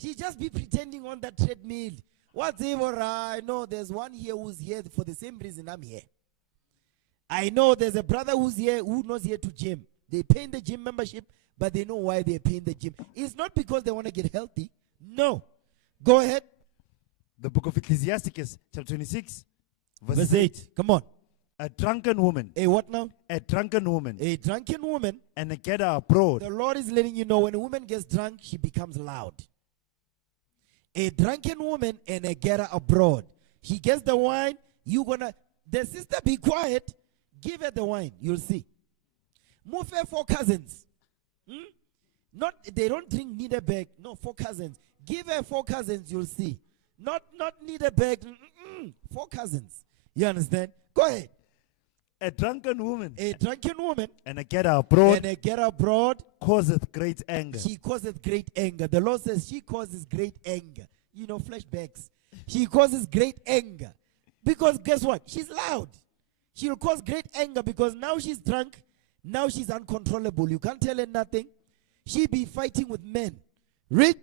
She just be pretending on that treadmill. What's ever? I know there's one here who's here for the same reason I'm here. I know there's a brother who's here who's not here to gym. They pay the gym membership, but they know why they're paying the gym. It's not because they want to get healthy. No. Go ahead. The book of Ecclesiasticus, chapter 26, verse 8. Come on. A drunken woman. A what now? A drunken woman. A drunken woman. And a getter abroad. The Lord is letting you know when a woman gets drunk, she becomes loud. A drunken woman and a getter abroad. She gets the wine. The sister be quiet. Give her the wine. You'll see. Move her 4 cousins. They don't drink neither bag. No, 4 cousins. Give her 4 cousins. You'll see. Not neither bag. 4 cousins. You understand? Go ahead. A drunken woman. A drunken woman. And a getter abroad. And a getter abroad. Causeth great anger. She causeth great anger. The Lord says she causes great anger. You know, flashbacks. She causes great anger. Because guess what? She's loud. She'll cause great anger because now she's drunk. Now she's uncontrollable. You can't tell her nothing. She be fighting with men. Read.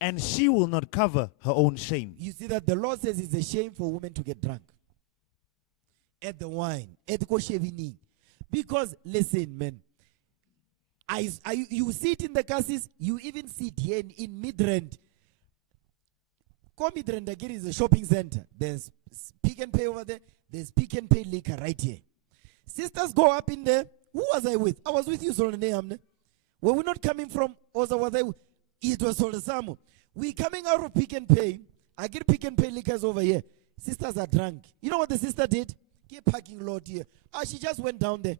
And she will not cover her own shame. You see that the Lord says it's a shame for women to get drunk. At the wine. At the koshevining. Because, listen, man. You see it in the cassis. You even see it here in Midrand. Midrand again is a shopping center. There's Pick and Pay over there. There's Pick and Pay liquor right here. Sisters go up in there. Who was I with? I was with you, Solane. Were we not coming from Oza? Was I? It was Solesamo. We coming out of Pick and Pay. I get Pick and Pay liquors over here. Sisters are drunk. You know what the sister did? Get parking lot here. She just went down there.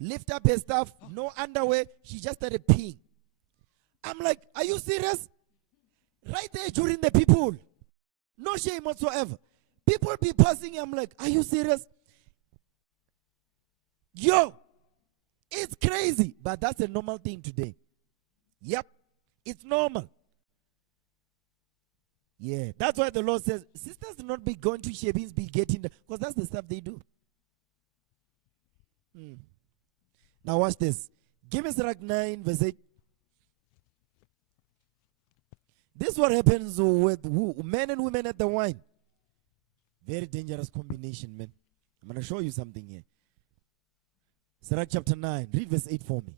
Lift up her stuff. No underwear. She just started peeing. I'm like, are you serious? Right there during the people. No shame whatsoever. People be passing. I'm like, are you serious? Yo, it's crazy. But that's a normal thing today. Yep, it's normal. Yeah, that's why the Lord says, sisters do not be going to Shebins, be getting the, because that's the stuff they do. Now watch this. Give me Sirach 9 verse 8. This is what happens with men and women at the wine. Very dangerous combination, man. I'm going to show you something here. Sirach chapter 9. Read verse 8 for me.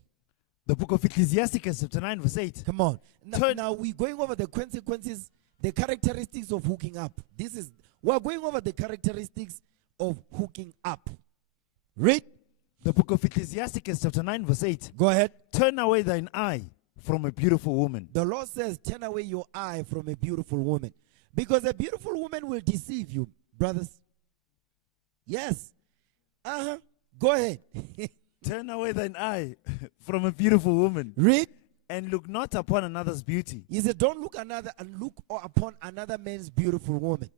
The book of Ecclesiasticus, chapter 9, verse 8. Come on. Now we're going over the consequences, the characteristics of hooking up. We're going over the characteristics of hooking up. Read. The book of Ecclesiasticus, chapter 9, verse 8. Go ahead. Turn away thine eye from a beautiful woman. The Lord says, turn away your eye from a beautiful woman. Because a beautiful woman will deceive you, brothers. Yes. Go ahead. Turn away thine eye from a beautiful woman. Read. And look not upon another's beauty. He said, don't look upon another man's beautiful woman.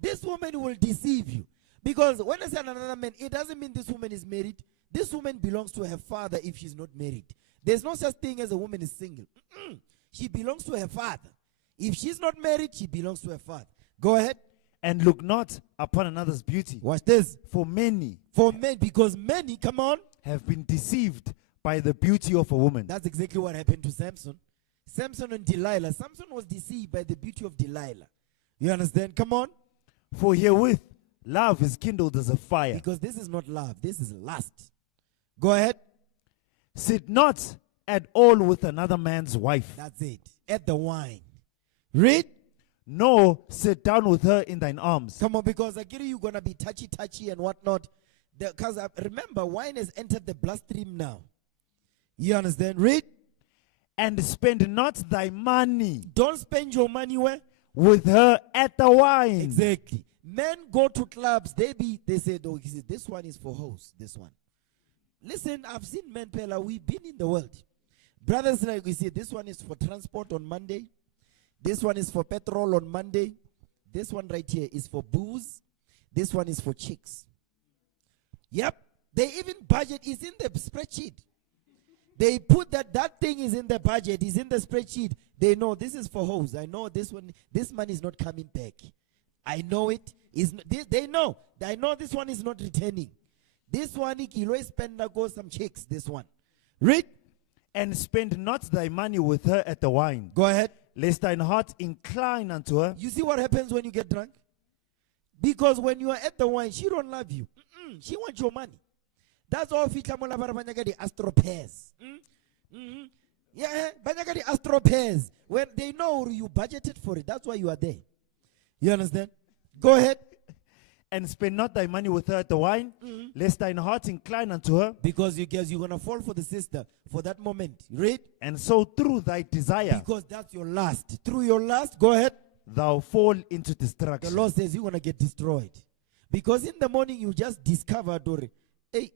This woman will deceive you. Because when I say another man, it doesn't mean this woman is married. This woman belongs to her father if she's not married. There's no such thing as a woman is single. She belongs to her father. If she's not married, she belongs to her father. Go ahead. And look not upon another's beauty. Watch this. For many Because many, come on, have been deceived by the beauty of a woman. that's exactly what happened to Samson. Samson and Delilah. Samson was deceived by the beauty of Delilah. You understand? Come on. For herewith love is kindled as a fire. Because this is not love. This is lust. Go ahead. Sit not at all with another man's wife, That's it. At the wine. Read. nor sit down with her in thine arms. Come on, because I get you're going to be touchy and whatnot. Because remember, wine has entered the bloodstream now. You understand? Read. And spend not thy money Don't spend your money where? with her at the wine. Exactly. Men go to clubs. They say, oh, this one is for hoes. This one. Listen, I've seen men, Pella. We've been in the world. Brothers, like we say, this one is for transport on Monday. This one is for petrol on Monday. This one right here is for booze. This one is for chicks. Yep. They even budget is in the spreadsheet. They put that thing is in the budget, is in the spreadsheet. They know this is for hoes. I know this money is not coming back. I know it. They know. I know this one is not returning. This one, kilo spend go some chicks. This one. Read. And spend not thy money with her at the wine, Go ahead. lest thine heart incline unto her. You see what happens when you get drunk? Because when you are at the wine, she don't love you. She wants your money. That's all fitla mola bara banyaka di astropairs. Yeah, banyaka di astropairs. When they know you budgeted for it, that's why you are there. You understand? Go ahead. And spend not thy money with her at the wine, lest thine heart incline unto her. Because you guess you're gonna fall for the sister for that moment. Read. And so through thy desire Because that's your lust. Through your lust, go ahead. thou fall into The destruction. Lord says you're gonna get destroyed. Because in the morning you just discovered, hey,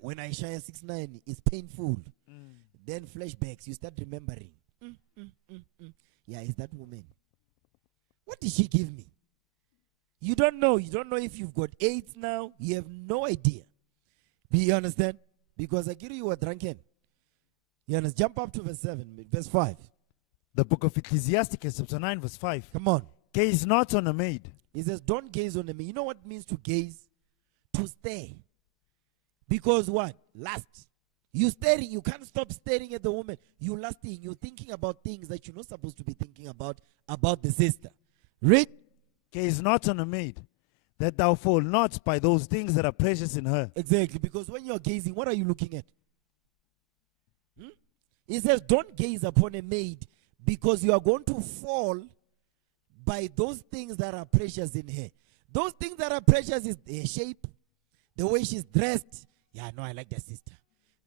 when I share 6-9, it's painful. Then flashbacks, you start remembering. Yeah, it's that woman. What did she give me? You don't know. You don't know if you've got AIDS now. You have no idea. You understand? Because I give you were drunken. You understand? Jump up to verse 5. The book of Ecclesiasticus, chapter 9, verse 5. Come on. Gaze not on a maid. He says, don't gaze on me. You know what it means to gaze? To stare. Because what? Lust. You staring. You can't stop staring at the woman. You lusting. You're thinking about things that you're not supposed to be thinking about the sister. Read. Gaze not on a maid, that thou fall not by those things that are precious in her. Exactly. Because when you're gazing, what are you looking at? He says, don't gaze upon a maid because you are going to fall by those things that are precious in her. Those things that are precious is her shape, the way she's dressed. Yeah, no, I like that sister.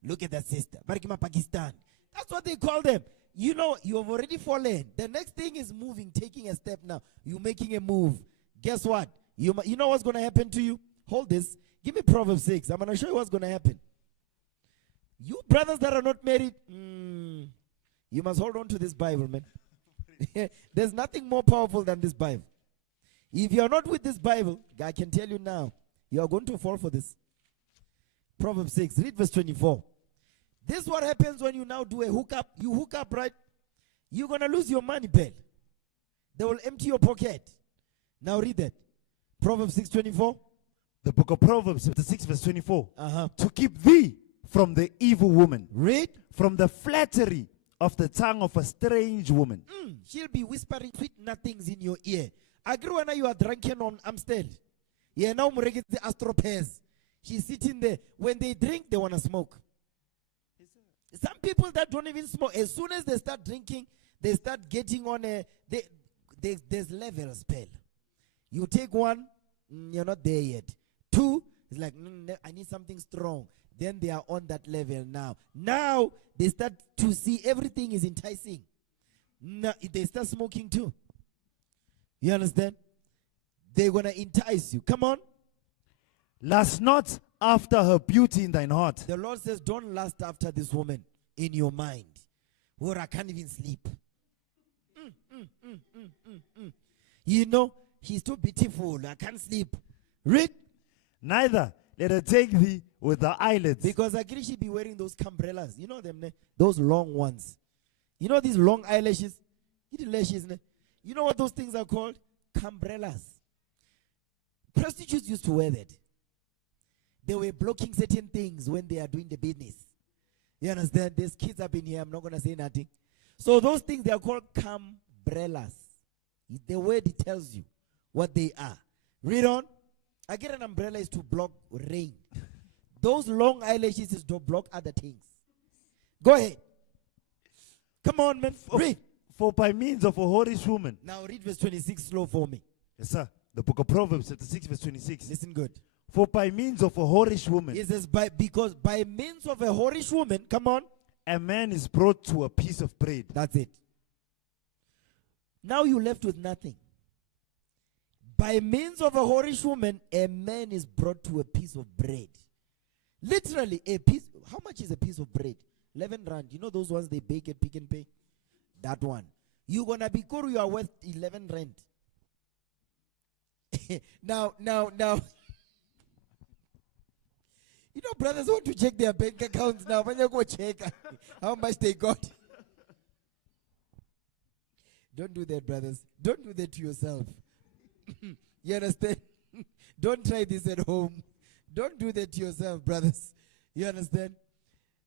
Look at that sister. Barikima Pakistan. That's what they call them. You know, you have already fallen. The next thing is moving, taking a step now. You're making a move. Guess what? You know what's going to happen to you? Hold this. Give me Proverbs 6. I'm going to show you what's going to happen. You brothers that are not married, you must hold on to this Bible, man. There's nothing more powerful than this Bible. If you're not with this Bible, I can tell you now, you are going to fall for this. Proverbs 6, read verse 24. This is what happens when you now do a hookup. You hook up, right? You're going to lose your money, pal. They will empty your pocket. Now read that. Proverbs 6:24. The book of Proverbs, chapter 6, verse 24. Uh-huh. To keep thee from the evil woman, Read. from the flattery of the tongue of a strange woman. She'll be whispering sweet nothings in your ear. Agree when you are drunken on Amstel. Yeah, now Murege the astropairs. She's sitting there. When they drink, they want to smoke. Some people that don't even smoke, as soon as they start drinking, they start getting on there's levels, pal. You take one, you're not there yet. Two, it's like, I need something strong. Then they are on that level now. Now, they start to see everything is enticing. Now, they start smoking too. You understand? They're going to entice you. Come on. Lust not after her beauty in thine heart. The Lord says, don't lust after this woman in your mind. Or I can't even sleep. You know, she's too beautiful. I can't sleep. Read. Neither let her take thee with the eyelids. Because Agri should be wearing those umbrellas. You know them, ne? Those long ones. You know these long eyelashes? You know what those things are called? Umbrellas. Prostitutes used to wear that. They were blocking certain things when they are doing the business. You understand? There's kids up in here. I'm not going to say nothing. So those things, they are called umbrellas. The word, it tells you what they are. Read on. I get an umbrella is to block rain. Those long eyelashes is to block other things. Go ahead. Come on, man. Read. For by means of a whorish woman. Now read verse 26 slow for me. Yes, sir. The book of Proverbs, chapter 6, verse 26. Listen good. For by means of a whorish woman. It says, because by means of a whorish woman, come on. A man is brought to a piece of bread. That's it. Now you're left with nothing. By means of a whorish woman, a man is brought to a piece of bread. Literally, a piece. How much is a piece of bread? 11 rand. You know those ones they bake at Pick and Pay? That one. You're going to be cool, you are worth 11 rand. Now. You know, brothers want to check their bank accounts now. When you go check how much they got. Don't do that, brothers. Don't do that to yourself. You understand? Don't try this at home. Don't do that to yourself, brothers. You understand?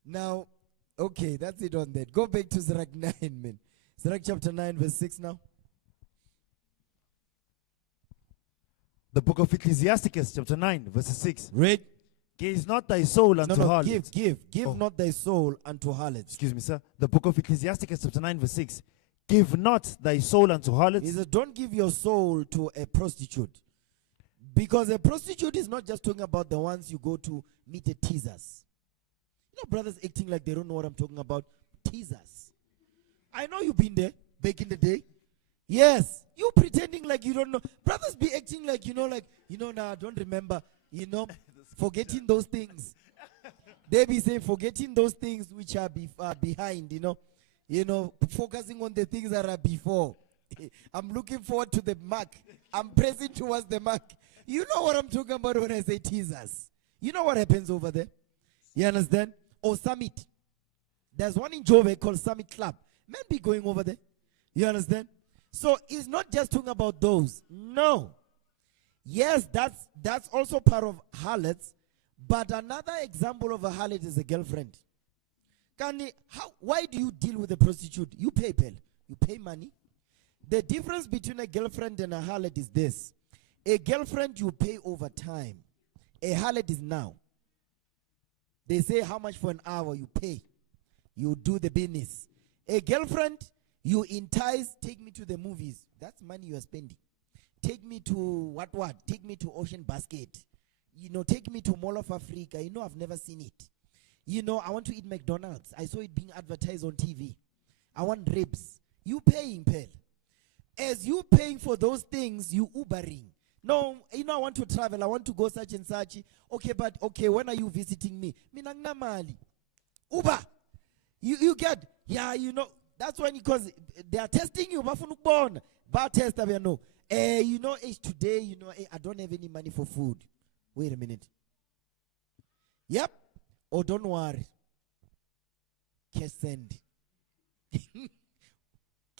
Now, okay, that's it on that. Go back to Sirach 9, man. Sirach chapter 9, verse 6 now. The book of Ecclesiasticus, chapter 9, verse 6. Read. Gaze not thy soul unto harlots. Give not thy soul unto harlots. Excuse me, sir. The book of Ecclesiasticus, chapter 9, verse 6. Give not thy soul unto harlots. He says, don't give your soul to a prostitute. Because a prostitute is not just talking about the ones you go to meet the teasers. You know, brothers acting like they don't know what I'm talking about. Teasers. I know you've been there back in the day. Yes. You pretending like you don't know. Brothers be acting like, nah, I don't remember. Forgetting those things. They be saying, forgetting those things which are behind, focusing on the things that are before. I'm looking forward to the mark. I'm pressing towards the mark. You know what I'm talking about when I say teasers. You know what happens over there? You understand? Or Summit. There's one in Jove called Summit Club. Men be going over there. You understand? So it's not just talking about those. No. Yes, that's also part of harlots. But another example of a harlot is a girlfriend. Why do you deal with a prostitute? You pay, pal. You pay money. The difference between a girlfriend and a harlot is this. A girlfriend you pay over time. A harlot is now. They say how much for an hour you pay. You do the business. A girlfriend, you entice, take me to the movies. That's money you are spending. Take me to what? Take me to Ocean Basket. Take me to Mall of Africa. I've never seen it. I want to eat McDonald's. I saw it being advertised on TV. I want ribs. You paying, pal. As you paying for those things, you Ubering. No, I want to travel. I want to go such and such. Okay, when are you visiting me? Minangna mali. Uber. You get, that's when, because they are testing you. Bar test, no. It's today, I don't have any money for food. Wait a minute. Yep. Oh, don't worry. Cash send.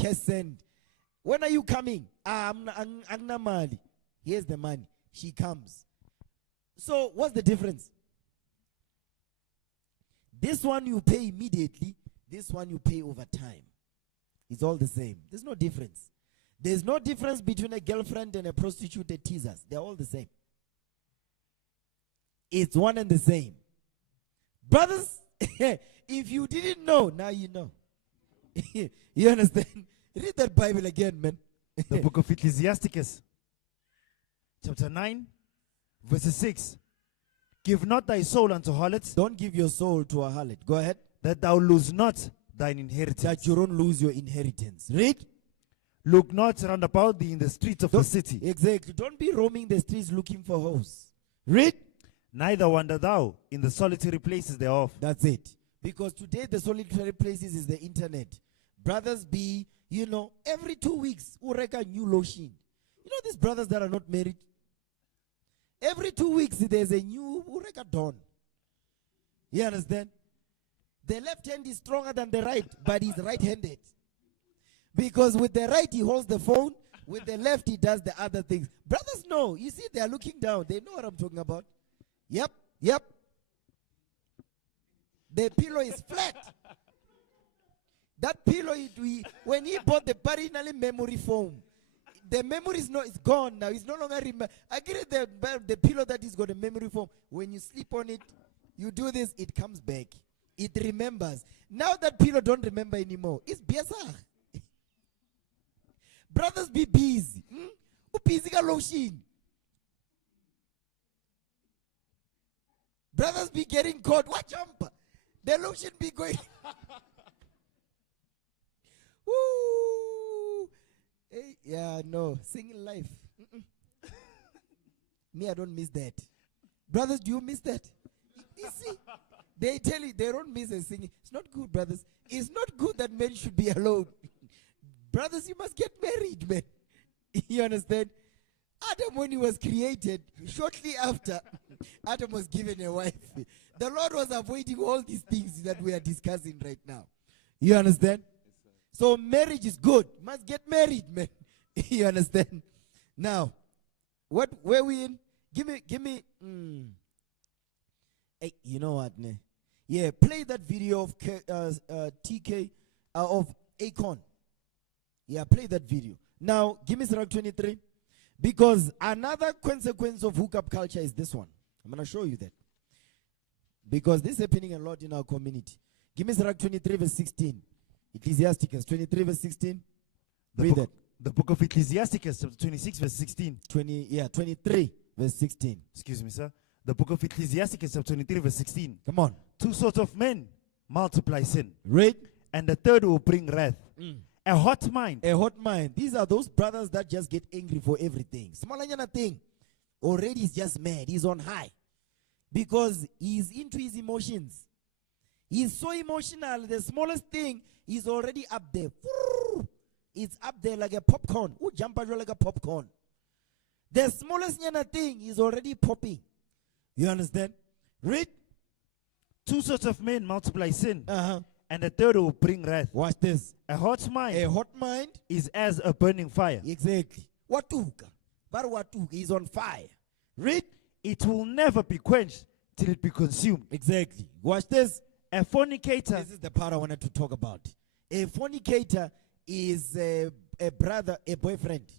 Cash send. When are you coming? I'm Mali. Here's the money. She comes. So what's the difference? This one you pay immediately. This one you pay over time. It's all the same. There's no difference. There's no difference between a girlfriend and a prostitute that teasers. They're all the same. It's one and the same. Brothers, if you didn't know, now you know. You understand? Read that Bible again, man. The book of Ecclesiasticus, chapter 9, verse 6. Give not thy soul unto harlots. Don't give your soul to a harlot. Go ahead. That thou lose not thine inheritance. That you don't lose your inheritance. Read. Look not round about thee in the streets of the city. Exactly. Don't be roaming the streets looking for hoes. Read. Neither wander thou in the solitary places thereof. That's it. Because today the solitary places is the internet. Brothers be, every 2 weeks, ureka new lotion. These brothers that are not married. Every 2 weeks, there's a new dawn. You understand? The left hand is stronger than the right, but he's right-handed. Because with the right, he holds the phone. With the left, he does the other things. Brothers know. You see, they are looking down. They know what I'm talking about. Yep. The pillow is flat. That pillow, when he bought the parental memory foam, the memory it's gone now. It's no longer remember. I get it, the pillow that is got a memory foam. When you sleep on it, you do this, it comes back. It remembers. Now that pillow don't remember anymore. It's biasa. Brothers, be busy. Busy lotion. Brothers be getting caught. What jump? The lotion be going. Woo. Hey, yeah, no. Singing life. Me, I don't miss that. Brothers, do you miss that? You see? They tell you they don't miss a singing. It's not good, brothers. It's not good that men should be alone. Brothers, you must get married, man. You understand? Adam, when he was created, shortly after, Adam was given a wife. The Lord was avoiding all these things that we are discussing right now. You understand? So marriage is good. You must get married, man. You understand? Now, where we in? Give me. Hey, you know what, ne? Yeah, play that video of TK of Akon. Yeah, play that video. Now, give me Sirach 23. Because another consequence of hookup culture is this one. I'm going to show you that. Because this is happening a lot in our community. Give me Sirach 23 verse 16. Ecclesiasticus 23 verse 16. Read that. The book of Ecclesiasticus, chapter 26 verse 16. 23 verse 16. Excuse me, sir. The book of Ecclesiasticus, chapter 23 verse 16. Come on. 2 sorts of men multiply sin. Read. And the third will bring wrath. A hot mind. A hot mind. These are those brothers that just get angry for everything. Smallanyana thing. Already he's just mad. He's on high. Because he's into his emotions. He's so emotional. The smallest thing is already up there. It's up there like a popcorn. Who jump out like a popcorn? The smallest thing is already popping. You understand? Read. 2 sorts of men multiply sin. Uh-huh. And the third will bring wrath. Watch this. A hot mind. A hot mind is as a burning fire. Exactly. Watuka. But Watuka is on fire. Read. It will never be quenched till it be consumed. Exactly. Watch this. A fornicator. This is the part I wanted to talk about. A fornicator is a brother, a boyfriend.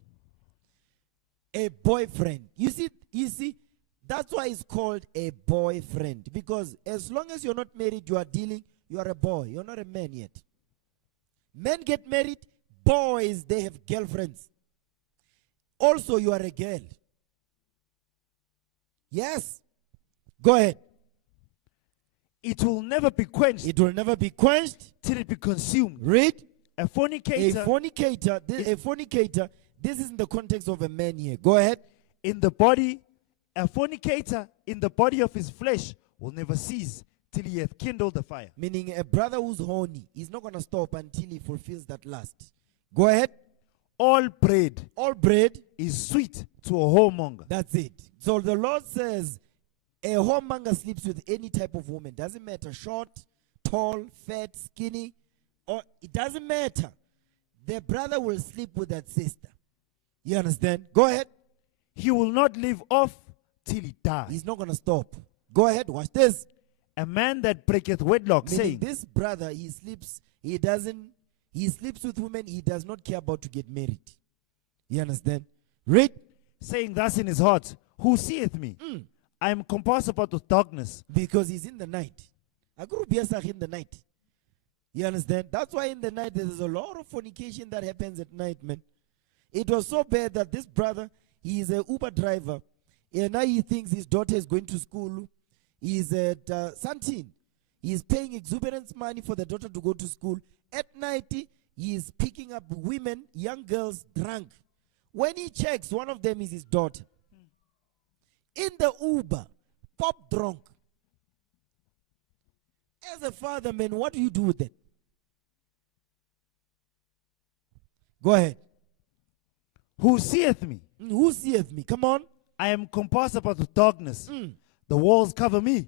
A boyfriend. You see, that's why it's called a boyfriend. Because as long as you're not married, you are a boy. You're not a man yet. Men get married. Boys, they have girlfriends. Also, you are a girl. Yes. Go ahead. It will never be quenched. It will never be quenched till it be consumed. Read. A fornicator. A fornicator. This is in the context of a man here. Go ahead. A fornicator in the body of his flesh will never cease till he hath kindled the fire. Meaning a brother who's horny, he's not going to stop until he fulfills that lust. Go ahead. All bread is sweet to a whoremonger. That's it. So the Lord says a whoremonger sleeps with any type of woman. Doesn't matter, short, tall, fat, skinny, or it doesn't matter. The brother will sleep with that sister. You understand? Go ahead. He will not leave off till he dies. He's not going to stop. Go ahead. Watch this. A man that breaketh wedlock, saying, this brother, he sleeps with women he does not care about to get married. You understand? Read. Saying thus in his heart, who seeth me? I am compassed about with darkness. Because he's in the night. I grew up in the night. You understand? That's why in the night there's a lot of fornication that happens at night, man. It was so bad that this brother, he is an Uber driver. And now he thinks his daughter is going to school. He's at Santin. He's paying exuberant money for the daughter to go to school. At night, he is picking up women, young girls, drunk. When he checks, one of them is his daughter. In the Uber, pop drunk. As a father, man, what do you do with it? Go ahead. Who seeth me? Who seeth me? Come on. I am compassed about with darkness. The walls cover me,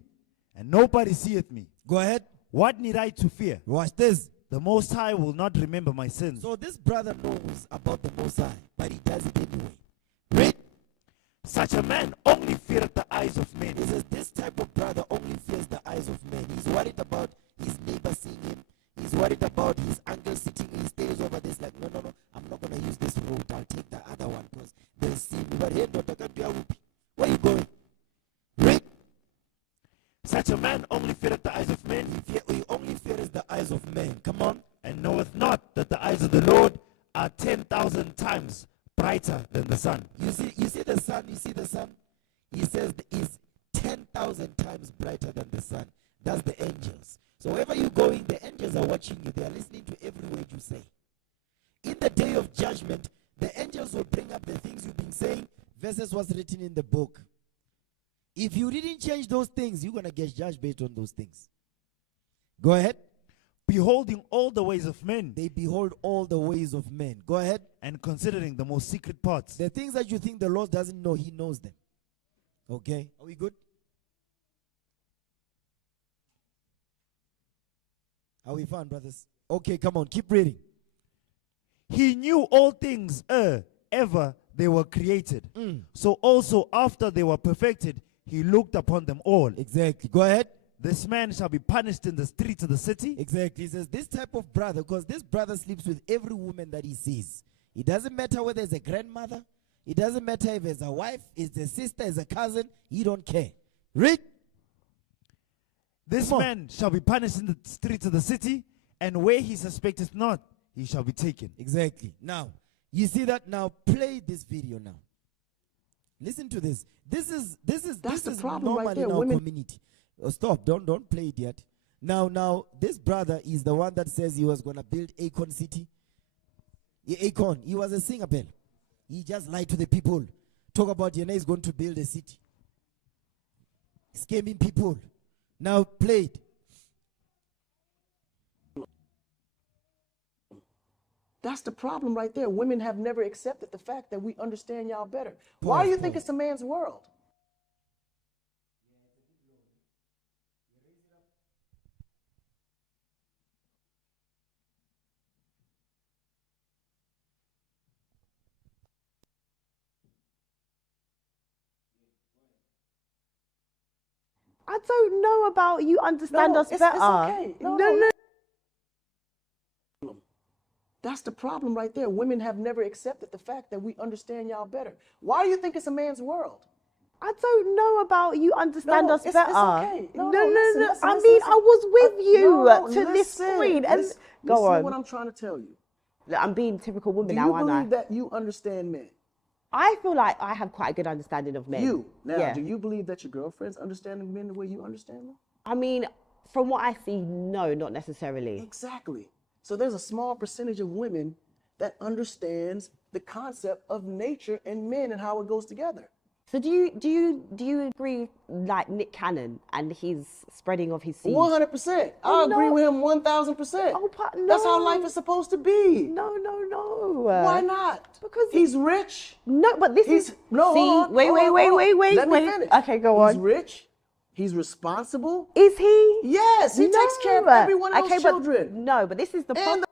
and nobody seeth me. Go ahead. What need I to fear? Watch this. The Most High will not remember my sins. So this brother knows about the Most High, but he does it anyway. Read. Such a man only feareth the eyes of men. He says this type of brother only fears the eyes of men. He's worried about his neighbor seeing him. He's worried about his uncle sitting. He stays over this like, no, I'm not going to use this road. I'll take the other one because they'll see me. But hey, daughter, come to your whoopee. Where are you going? Read. Such a man only feareth the eyes of men. He only fears the eyes of men. Come on. And knoweth not that the eyes of the Lord are 10,000 times brighter than the sun. You see the sun. You see the sun. He says is 10,000 times brighter than the sun. That's the angels. So wherever you're going, the angels are watching you. They are listening to every word you say. In the day of judgment, the angels will bring up the things you've been saying versus what's written in the book. If you didn't change those things, you're going to get judged based on those things. Go ahead. Beholding all the ways of men. They behold all the ways of men. Go ahead. And considering the most secret parts. The things that you think the Lord doesn't know, he knows them. Okay? Are we good? Are we fine, brothers? Okay, come on. Keep reading. He knew all things ever they were created. So also after they were perfected, he looked upon them all. Exactly. Go ahead. This man shall be punished in the streets of the city. Exactly. He says this type of brother, because this brother sleeps with every woman that he sees. It doesn't matter whether it's a grandmother. It doesn't matter if it's a wife, it's a sister, it's a cousin. He don't care. Read. This man shall be punished in the streets of the city, and where he suspecteth not, he shall be taken. Exactly. Now, you see that? Now, play this video now. Listen to this. This is problem normal right there, in our women. community. Oh, stop. Don't play it yet. Now, this brother is the one that says he was going to build Akon City. Akon, he was a singer, Bell. He just lied to the people. Talk about Yene is going to build a city. Scamming people. Now, play it. That's the problem right there. Women have never accepted the fact that we understand y'all better. Why do you think it's a man's world? I don't know about you understand No, us it's better. okay. No. That's the problem right there. Women have never accepted the fact that we understand y'all better. Why do you think it's a man's world? I don't know about you understand us it's better. okay. No. Listen, I listen, mean, listen. I was with you to this listen, point. And listen, go listen on. to what I'm trying to tell you. Look, I'm being typical woman Do now, you aren't I? believe that you understand men? I feel like I have quite a good understanding of men. Now, Yeah. do you believe that your girlfriends understand men the way you understand them? I mean, from what I see, no, not necessarily. Exactly. So there's a small percentage of women that understands the concept of nature and men and how it goes together. So do you agree, like Nick Cannon and his spreading of his seed? 100%. Oh, I agree no. with him 1,000%. Oh, but That's how no. life is supposed to be. No. Why not? Because he's rich. No, but this is no. See, hold on, wait. Let me finish. Okay, go on. He's rich. He's responsible. Is he? Yes, he takes care of everyone else's children. But this is the problem.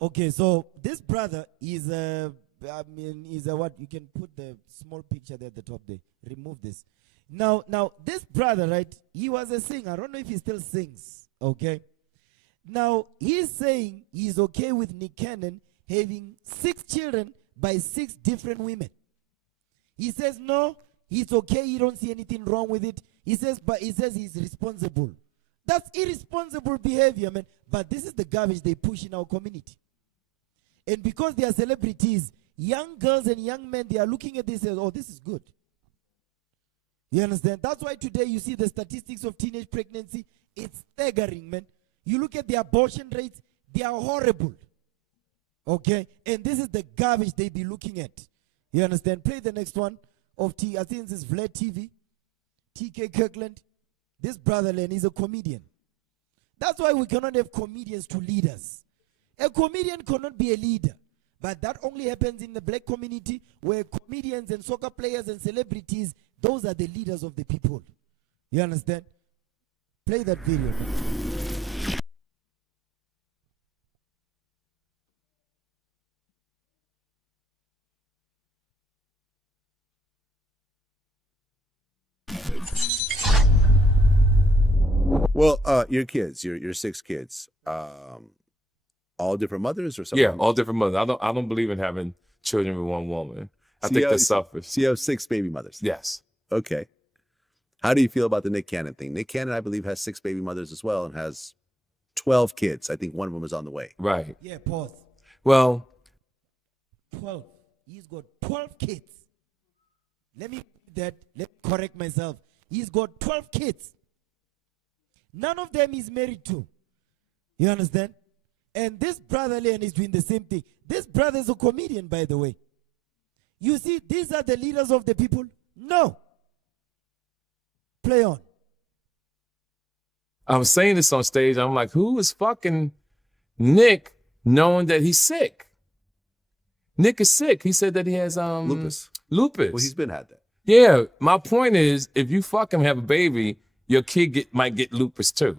Okay, so this brother is what you can put the small picture there at the top there. Remove this. Now this brother, right? He was a singer. I don't know if he still sings. Okay. Now he's saying he's okay with Nick Cannon having 6 children by 6 different women. He says no, he's okay. He don't see anything wrong with it. He says he's responsible. That's irresponsible behavior, man. But this is the garbage they push in our community. And because they are celebrities, young girls and young men, they are looking at this as, oh, this is good. You understand? That's why today you see the statistics of teenage pregnancy. It's staggering, man. You look at the abortion rates, they are horrible. Okay? And this is the garbage they be looking at. You understand? Play the next one of I think this is Vlad TV. TK Kirkland. This brother, Len, is a comedian. That's why we cannot have comedians to lead us. A comedian cannot be a leader. But that only happens in the black community, where comedians and soccer players and celebrities, those are the leaders of the people. You understand? Play that video. Well, your kids, your 6 kids, all different mothers or something? Yeah, all different mothers. I don't believe in having children with one woman. I think that's selfish. So you have 6 baby mothers? Yes. Okay. How do you feel about the Nick Cannon thing? Nick Cannon, I believe, has 6 baby mothers as well and has 12 kids. I think one of them is on the way. Right. Yeah, pause. Well, 12. He's got 12 kids. Let me correct myself. He's got 12 kids. None of them is married to. You understand? And this brother Leon is doing the same thing. This brother is a comedian, by the way. You see, these are the leaders of the people? No. Play on. I'm saying this on stage. I'm like, who is fucking Nick knowing that he's sick? Nick is sick. He said that he has Lupus. Lupus. Well, he's been had that. Yeah. My point is, if you fucking have a baby, your kid might get lupus too.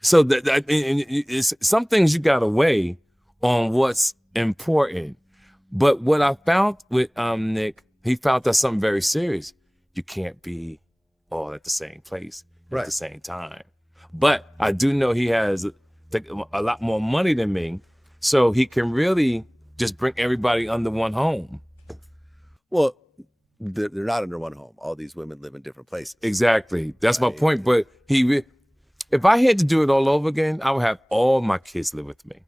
So it's some things you got to weigh on what's important. But what I found with Nick, he found that something very serious. You can't be all at the same place at the same time. But I do know he has a lot more money than me, so he can really just bring everybody under one home. Well, they're not under one home. All these women live in different places. Exactly. That's my point. But if I had to do it all over again, I would have all my kids live with me.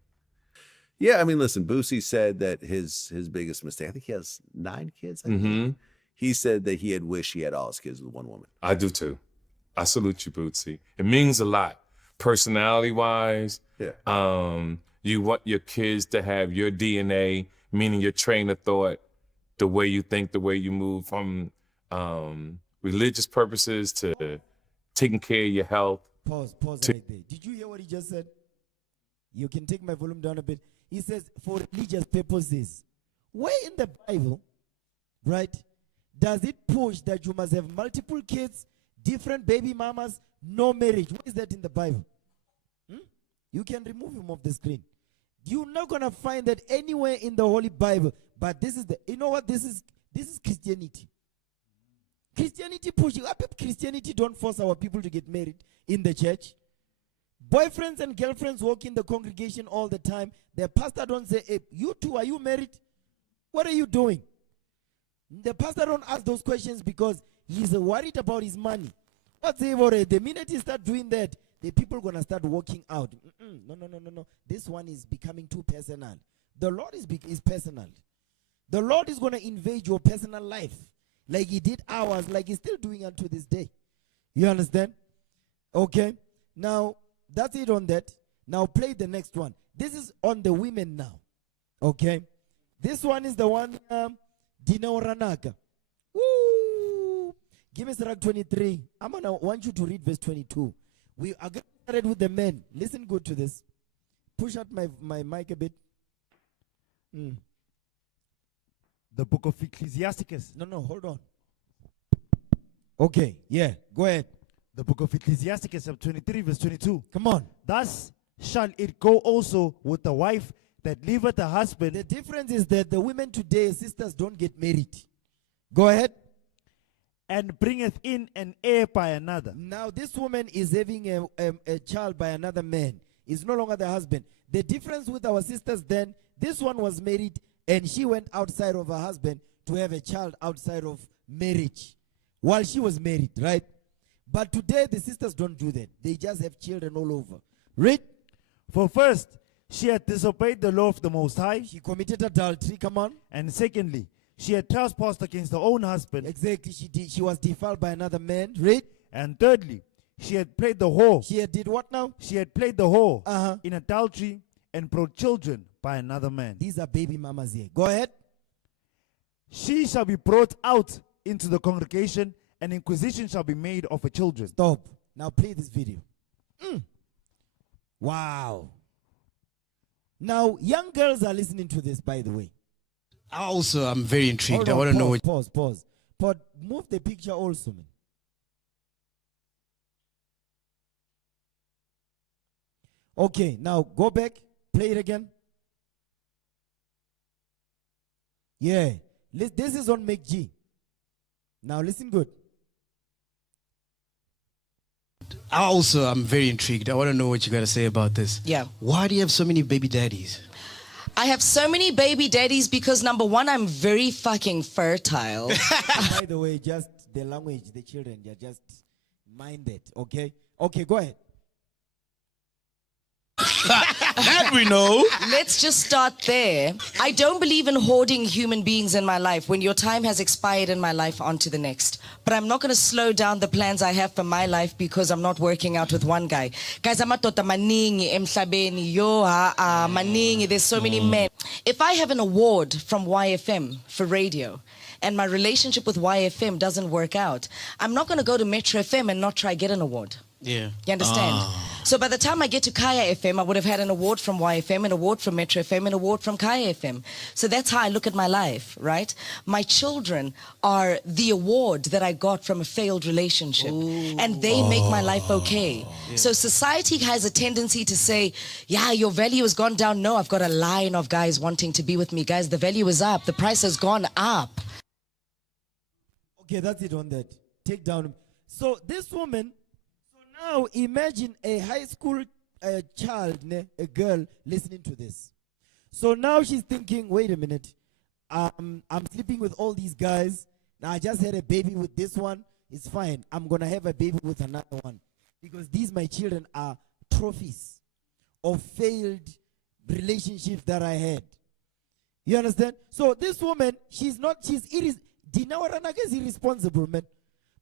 Yeah, I mean, listen, Boosie said that his biggest mistake, I think he has 9 kids, I think. He said that he had wished he had all his kids with one woman. I do too. I salute you, Bootsy. It means a lot. Personality-wise, you want your kids to have your DNA, meaning your train of thought, the way you think, the way you move, from religious purposes to taking care of your health. Pause right there. Did you hear what he just said? You can take my volume down a bit. He says, for religious purposes. Where in the Bible, right, does it push that you must have multiple kids, different baby mamas, no marriage? Where is that in the Bible? You can remove him off the screen. You're not going to find that anywhere in the Holy Bible. But this is you know what? This is Christianity. Christianity pushes. Christianity don't force our people to get married in the church. Boyfriends and girlfriends walk in the congregation all the time. The pastor don't say, hey, you two, are you married? What are you doing? The pastor don't ask those questions because he's worried about his money. The minute he start doing that, the people are going to start walking out. No. This one is becoming too personal. The Lord is personal. The Lord is going to invade your personal life like he did ours, like he's still doing unto this day. You understand? Okay. Now, that's it on that. Now, play the next one. This is on the women now. Okay. This one is the one, Dina Oranaka. Woo! Give me Sirach 23. I'm going to want you to read verse 22. We are getting started with the men. Listen good to this. Push out my mic a bit. The book of Ecclesiasticus. No, hold on. Okay, yeah, go ahead. The book of Ecclesiasticus, chapter 23, verse 22. Come on. Thus shall it go also with the wife that leaveth the husband. The difference is that the women today, sisters, don't get married. Go ahead. And bringeth in an heir by another. Now this woman is having a child by another man. It's no longer the husband. The difference with our sisters then, this one was married and she went outside of her husband to have a child outside of marriage while she was married, right? But today the sisters don't do that. They just have children all over. Read. For first, she had disobeyed the law of the Most High. She committed adultery, come on. And secondly, she had trespassed against her own husband. Exactly, she was defiled by another man. Read. And thirdly, she had played the whore. She had did what now? She had played the whore in adultery and brought children by another man. These are baby mamas here. Go ahead. She shall be brought out into the congregation, and inquisition shall be made of her children. Stop. Now play this video. Wow. Now, young girls are listening to this, by the way. Also, I'm very intrigued. I Hold on, want to know what. Pause. But move the picture also, man. Okay, now go back. Play it again. Yeah. This is on Make G. Now listen good. Also, I'm very intrigued. I want to know what you got to say about this. Yeah. Why do you have so many baby daddies? I have so many baby daddies because number one, I'm very fucking fertile. By the way, just the language, the children, they're just minded, okay? Okay, go ahead. That we know. Let's just start there. I don't believe in hoarding human beings in my life. When your time has expired in my life, on to the next. But I'm not going to slow down the plans I have for my life because I'm not working out with one guy. Guys, amatota maningi emhlabeni yo maningi. There's so many men. If I have an award from YFM for radio and my relationship with YFM doesn't work out, I'm not going to go to Metro FM and not try get an award. Yeah. You understand? So by the time I get to Kaya FM, I would have had an award from YFM, an award from Metro FM, an award from Kaya FM. So that's how I look at my life, right? My children are the award that I got from a failed relationship. And they make my life okay. So society has a tendency to say, yeah, your value has gone down. No, I've got a line of guys wanting to be with me. Guys, the value is up. The price has gone up. Okay, that's it on that. Take down. So this woman, now imagine a high school child, a girl, listening to this. So now she's thinking, wait a minute, I'm sleeping with all these guys. Now I just had a baby with this one. It's fine. I'm going to have a baby with another one. Because these, my children, are trophies of failed relationships that I had. You understand? So this woman, Dinawaranaga is irresponsible, man.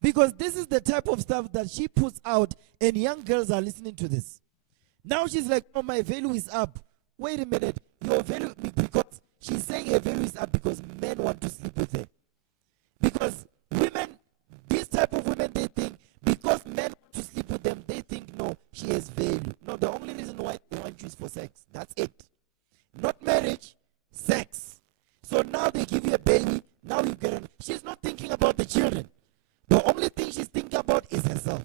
Because this is the type of stuff that she puts out, and young girls are listening to this. Now she's like, oh, my value is up. Wait a minute. Your value, because she's saying her value is up because men want to sleep with her. Because women, this type of women, they think, because men want to sleep with them, they think, no, she has value. No, the only reason why they want you is for sex. That's it. Not marriage, sex. So now they give you a baby, now you get her. She's not thinking about the children. The only thing she's thinking about is herself.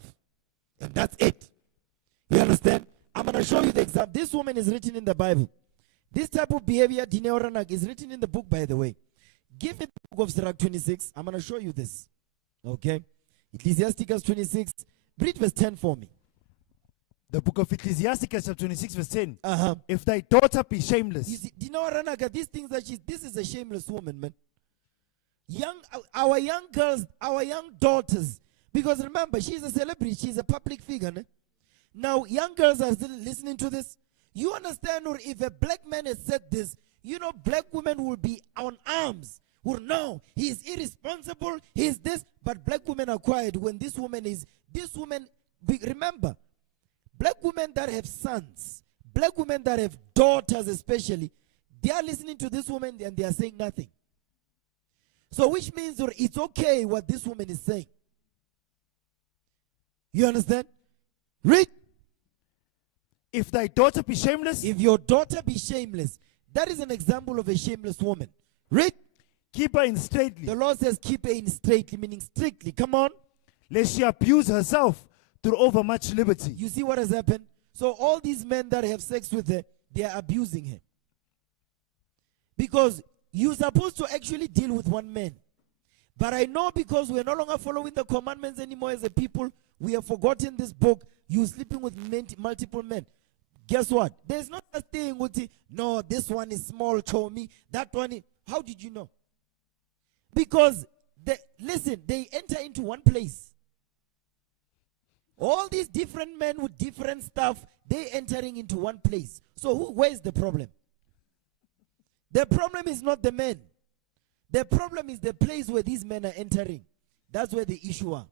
And that's it. You understand? I'm going to show you the example. This woman is written in the Bible. This type of behavior, Dineoranag, is written in the book, by the way. Give me the book of Sirach 26. I'm going to show you this. Okay? Ecclesiasticus 26. Read verse 10 for me. The book of Ecclesiasticus, chapter 26, verse 10. If thy daughter be shameless. You see, Dineoranag, these things that this is a shameless woman, man. Our young girls, our young daughters, because remember, she's a celebrity, she's a public figure. Ne? Now, young girls are still listening to this. You understand, or if a black man has said this, you know, black women will be on arms. Well, no, he's irresponsible, he's this, but black women are quiet when this woman, remember, black women that have sons, black women that have daughters especially, they are listening to this woman and they are saying nothing. So which means it's okay what this woman is saying. You understand? Read. If thy daughter be shameless. If your daughter be shameless. That is an example of a shameless woman. Read. Keep her in straitly. The Lord says keep her in straitly, meaning strictly. Come on. Lest she abuse herself through overmuch liberty. You see what has happened? So all these men that have sex with her, they are abusing her. Because you're supposed to actually deal with one man. But I know because we're no longer following the commandments anymore as a people, we have forgotten this book. You're sleeping with multiple men. Guess what? There's not a thing with it. No, this one is small, show me. That one is. How did you know? Because, they enter into one place. All these different men with different stuff, they entering into one place. So where is the problem? The problem is not the men. The problem is the place where these men are entering. That's where the issue are.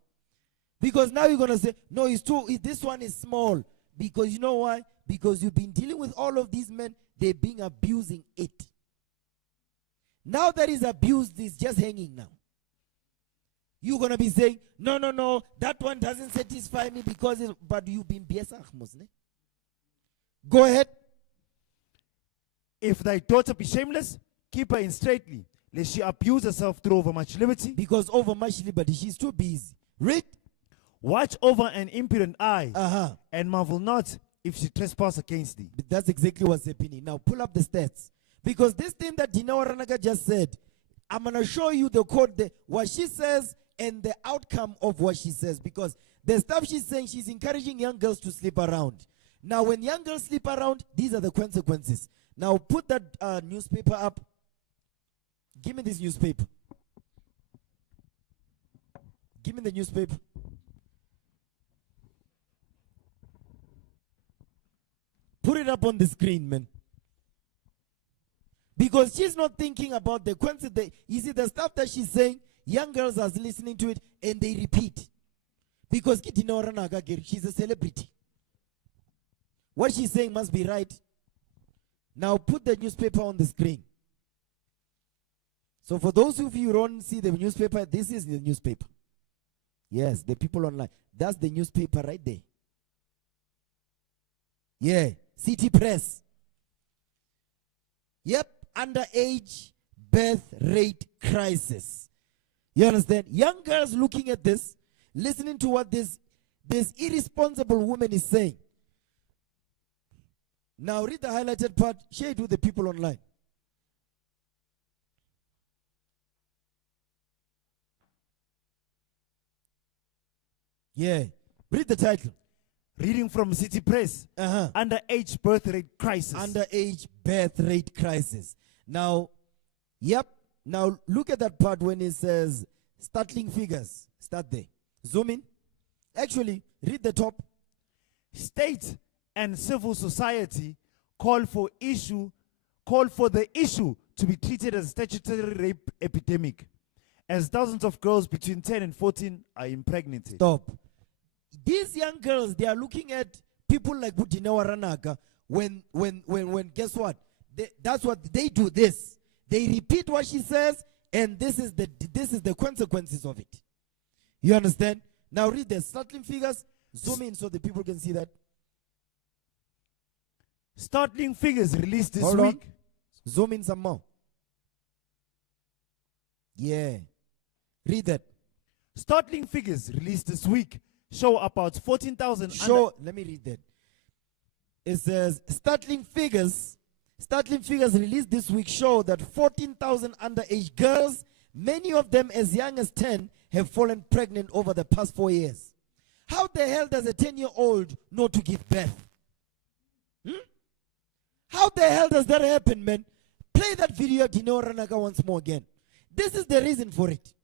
Because now you're going to say, no, this one is small. Because you know why? Because you've been dealing with all of these men, they're being abusing it. Now that is abused, is just hanging now. You're going to be saying, no, that one doesn't satisfy me but you've been biased. Go ahead. If thy daughter be shameless, keep her in straitly, lest she abuse herself through overmuch liberty. Because overmuch liberty, she's too busy. Read. Watch over an impudent eye, Uh-huh. and marvel not if she trespass against thee. That's exactly what's happening. Now pull up the stats. Because this thing that Dina Waranaga just said, I'm going to show you the code, what she says and the outcome of what she says. Because the stuff she's saying, she's encouraging young girls to sleep around. Now when young girls sleep around, these are the consequences. Now put that newspaper up. Give me this newspaper. Give me the newspaper. Put it up on the screen, man. Because she's not thinking about the consequences. You see, the stuff that she's saying, young girls are listening to it and they repeat. Because she's a celebrity. What she's saying must be right. Now put the newspaper on the screen. So for those of you who don't see the newspaper, this is the newspaper. Yes, the people online. That's the newspaper right there. Yeah, City Press. Yep, underage birth rate crisis. You understand? Young girls looking at this, listening to what this irresponsible woman is saying. Now read the highlighted part, share it with the people online. Yeah, read the title. Reading from City Press. Underage birth rate crisis. Underage birth rate crisis. Now, yep. Now look at that part when it says startling figures. Start there. Zoom in. Actually, read the top. State and civil society call for the issue to be treated as a statutory rape epidemic, as thousands of girls between 10 and 14 are impregnated. Stop. These young girls, they are looking at people like Budina Waranaga when guess what? That's what they do this. They repeat what she says, and this is the consequences of it. You understand? Now read the startling figures. Zoom in so the people can see that. Startling figures released this Hold on. week. Zoom in some more. Yeah. Read that. Startling figures released this week show about 14,000. Let me read that. It says startling figures released this week show that 14,000 underage girls, many of them as young as 10, have fallen pregnant over the past 4 years. How the hell does a 10-year-old know to give birth? How the hell does that happen, man? Play that video, Dino Ranaka, once more again. This is the reason for it.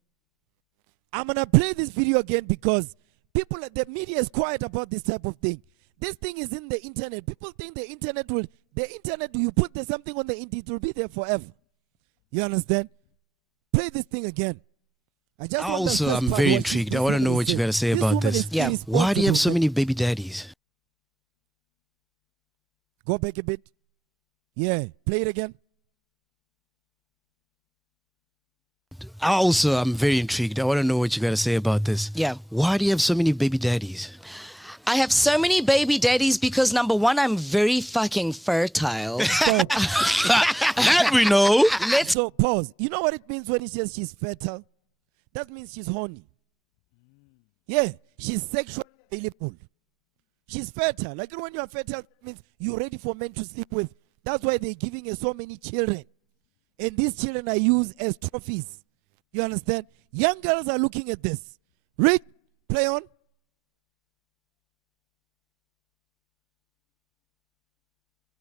I'm going to play this video again because the media is quiet about this type of thing. This thing is in the internet. People think the internet, you put something on the internet, it will be there forever. You understand? Play this thing again. I'm very intrigued. I want to know what you got to say about this. Yeah. Why do you have so many baby daddies? Go back a bit. Yeah, play it again. I'm very intrigued. I want to know what you got to say about this. Yeah. Why do you have so many baby daddies? I have so many baby daddies because number one, I'm very fucking fertile. That we know. So pause. You know what it means when he says she's fertile? That means she's horny. Yeah, she's sexually available. She's fertile. Like when you are fertile, it means you're ready for men to sleep with. That's why they're giving her so many children. And these children are used as trophies. You understand? Young girls are looking at this. Read. Play on.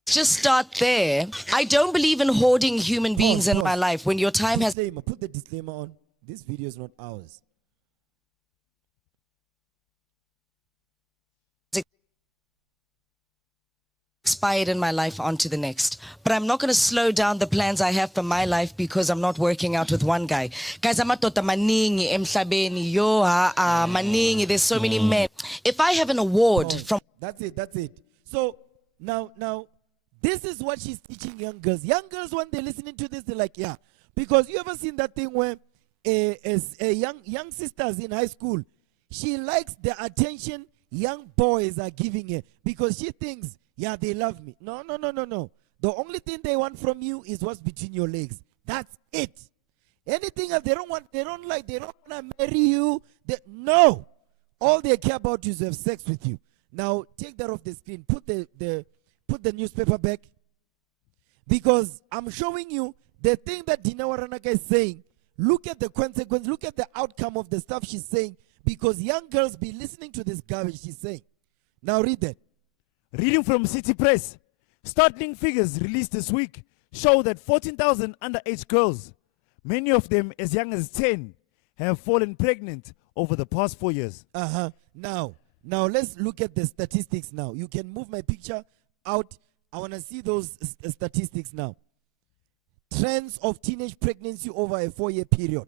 Just start there. I don't believe in hoarding human beings in my life. When your time has Disclaimer. Put the disclaimer on. This video is not ours. expired in my life onto the next. But I'm not going to slow down the plans I have for my life because I'm not working out with one guy. Guys, amatota maningi emhlabeni yo maningi. There's so many men. If I have an award from That's it. So now this is what she's teaching young girls. Young girls, when they're listening to this, they're like, yeah. Because you ever seen that thing where young sisters in high school, she likes the attention young boys are giving her because she thinks, yeah, they love me. No. The only thing they want from you is what's between your legs. That's it. Anything else, they don't want to marry you. No. All they care about is to have sex with you. Now, take that off the screen. Put the newspaper back. Because I'm showing you the thing that Dina Waranaka is saying. Look at the consequence. Look at the outcome of the stuff she's saying. Because young girls be listening to this garbage she's saying. Now read that. Reading from City Press. Startling figures released this week show that 14,000 underage girls, many of them as young as 10, have fallen pregnant over the past 4 years. Now let's look at the statistics now. You can move my picture out. I want to see those statistics now. Trends of teenage pregnancy over a 4-year period.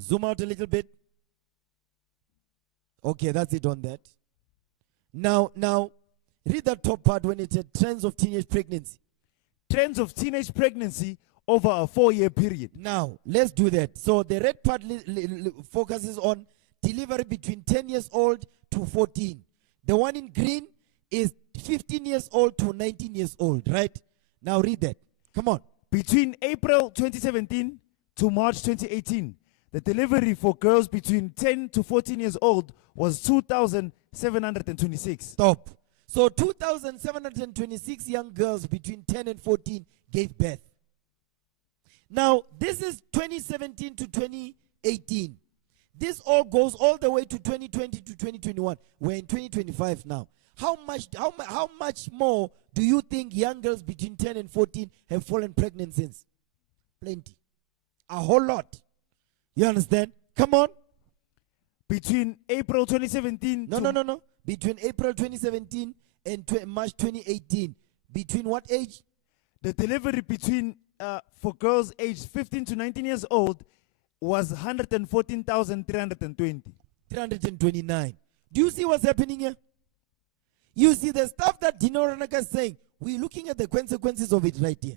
Zoom out a little bit. Okay, that's it on that. Now, read that top part when it said trends of teenage pregnancy. Trends of teenage pregnancy over a 4-year period. Now, let's do that. So the red part focuses on delivery between 10 years old to 14. The one in green is 15 years old to 19 years old, right? Now read that. Come on. Between April 2017 to March 2018, the delivery for girls between 10 to 14 years old was 2,726. Stop. So 2,726 young girls between 10 and 14 gave birth. Now, this is 2017 to 2018. This all goes all the way to 2020 to 2021. We're in 2025 now. How much more do you think young girls between 10 and 14 have fallen pregnant since? Plenty. A whole lot. You understand? Come on. Between April 2017 No. Between April 2017 and March 2018. Between what age? The delivery between for girls aged 15 to 19 years old was 114,320. 329. Do you see what's happening here? You see the stuff that Dino Ranaka is saying. We're looking at the consequences of it right here.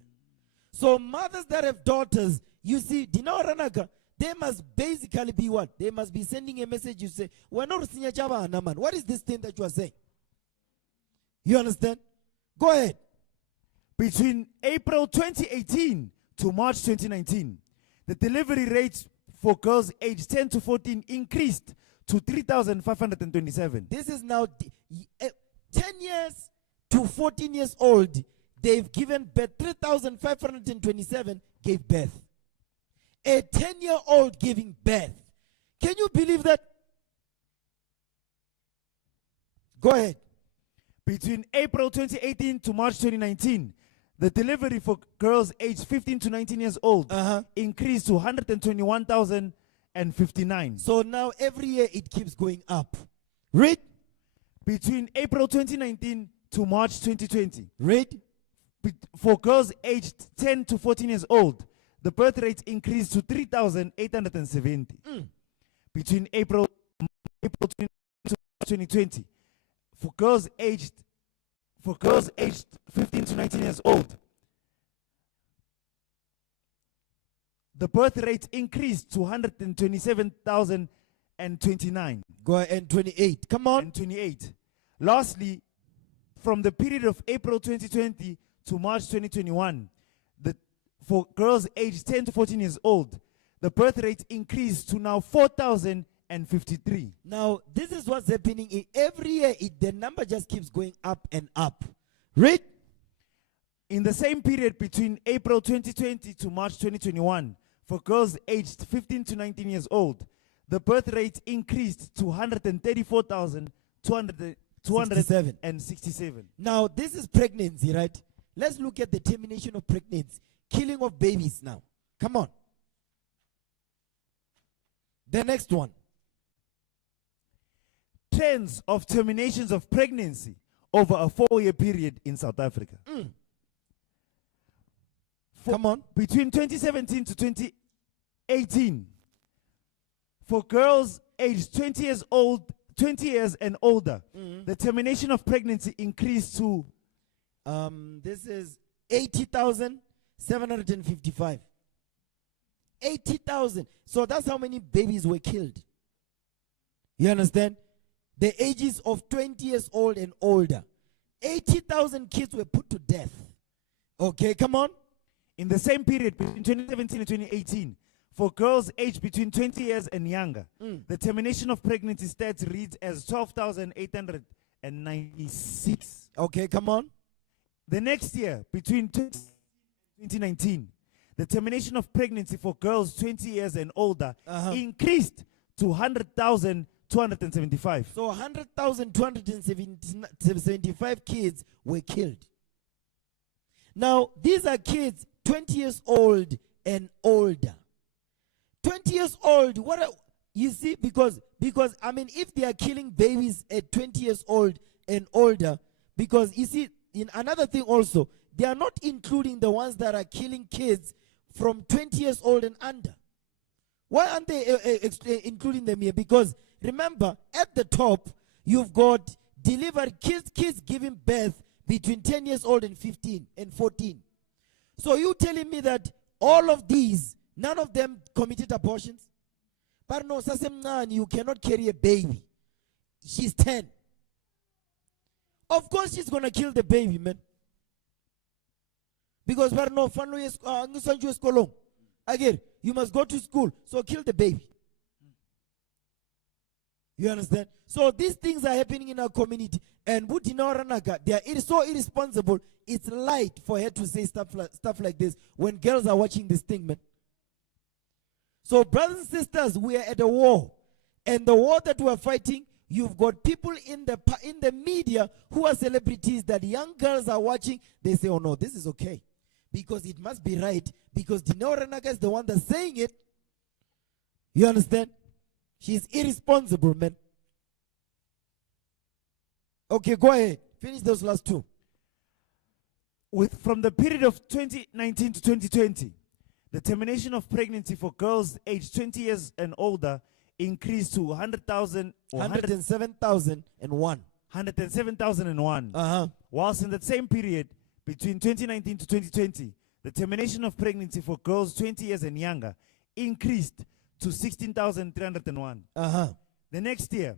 So mothers that have daughters, you see, Dino Ranaka, they must basically be what? They must be sending a message. You say, we're not Sinya Java Anaman. What is this thing that you are saying? You understand? Go ahead. Between April 2018 to March 2019, the delivery rates for girls aged 10 to 14 increased to 3,527. This is now 10 years to 14 years old. They've given birth. 3,527 gave birth. A 10-year-old giving birth. Can you believe that? Go ahead. Between April 2018 to March 2019, the delivery for girls aged 15 to 19 years old increased to 121,059. So now every year it keeps going up. Read. Between April 2019 to March 2020, read. For girls aged 10 to 14 years old, the birth rate increased to 3,870. Between April 2020, for girls aged 15 to 19 years old, the birth rate increased to 127,029. Go ahead, and 28. Come on. And 28. Lastly, from the period of April 2020 to March 2021, for girls aged 10 to 14 years old, the birth rate increased to now 4,053. Now, this is what's happening. Every year, the number just keeps going up and up. Read. In the same period between April 2020 to March 2021, for girls aged 15 to 19 years old, the birth rate increased to 134,267. Now, this is pregnancy, right? Let's look at the termination of pregnancy. Killing of babies now. Come on. The next one. Trends of terminations of pregnancy over a 4-year period in South Africa. Come on. Between 2017 to 2018, for girls aged 20 years and older, the termination of pregnancy increased to this is 80,755. 80,000. So that's how many babies were killed. You understand? the ages of 20 years old and older. 80,000 kids were put to death. Okay, come on. In the same period between 2017 and 2018, for girls aged between 20 years and younger, the termination of pregnancy stats reads as 12,896. Okay, come on. The next year, between 2019, the termination of pregnancy for girls 20 years and older increased to 100,275. So 100,275 kids were killed. Now, these are kids 20 years old and older. 20 years old, you see, because I mean, if they are killing babies at 20 years old and older, because you see, in another thing also, they are not including the ones that are killing kids from 20 years old and under. Why aren't they including them here? Because remember, at the top, you've got delivered kids giving birth between 10 years old and 15 and 14. So you telling me that all of these, none of them committed abortions? But no, Sasemnan, you cannot carry a baby. She's 10. Of course she's going to kill the baby, man. Because again, you must go to school, so kill the baby. You understand? So these things are happening in our community. And they are so irresponsible. It's light for her to say stuff like this when girls are watching this thing, man. So brothers and sisters, we are at a war. And the war that we are fighting, you've got people in the media who are celebrities that young girls are watching. They say, oh no, this is okay. Because it must be right. Because Dineo Renaka is the one that's saying it. You understand? She's irresponsible, man. Okay, go ahead. Finish those last two. From the period of 2019 to 2020, the termination of pregnancy for girls aged 20 years and older increased to 107,001. 107,001. Whilst in that same period, between 2019 to 2020, the termination of pregnancy for girls 20 years and younger increased to 16,301. The next year,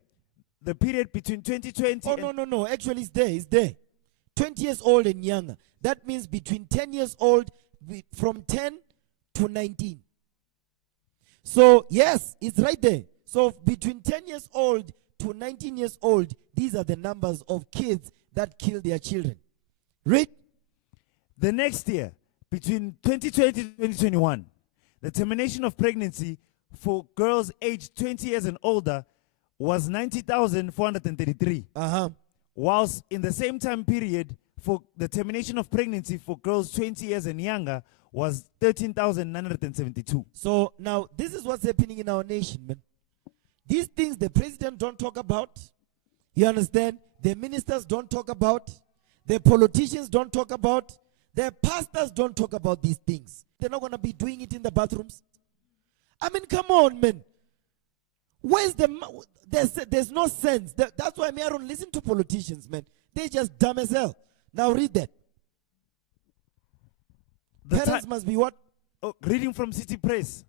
the period between 2020 no. Actually, it's there. 20 years old and younger. That means between 10 years old, from 10 to 19. So, yes, it's right there. So, between 10 years old to 19 years old, these are the numbers of kids that kill their children. Read. The next year, between 2020 to 2021, the termination of pregnancy for girls aged 20 years and older was 90,433. Whilst in the same time period, for the termination of pregnancy for girls 20 years and younger was 13,972. So now this is what's happening in our nation, man. These things the president don't talk about. You understand? The ministers don't talk about. The politicians don't talk about. The pastors don't talk about these things. They're not going to be doing it in the bathrooms. I mean, come on, man. There's no sense. That's why I don't listen to politicians, man. They're just dumb as hell. Now read that. Parents must be what? Reading from City Press.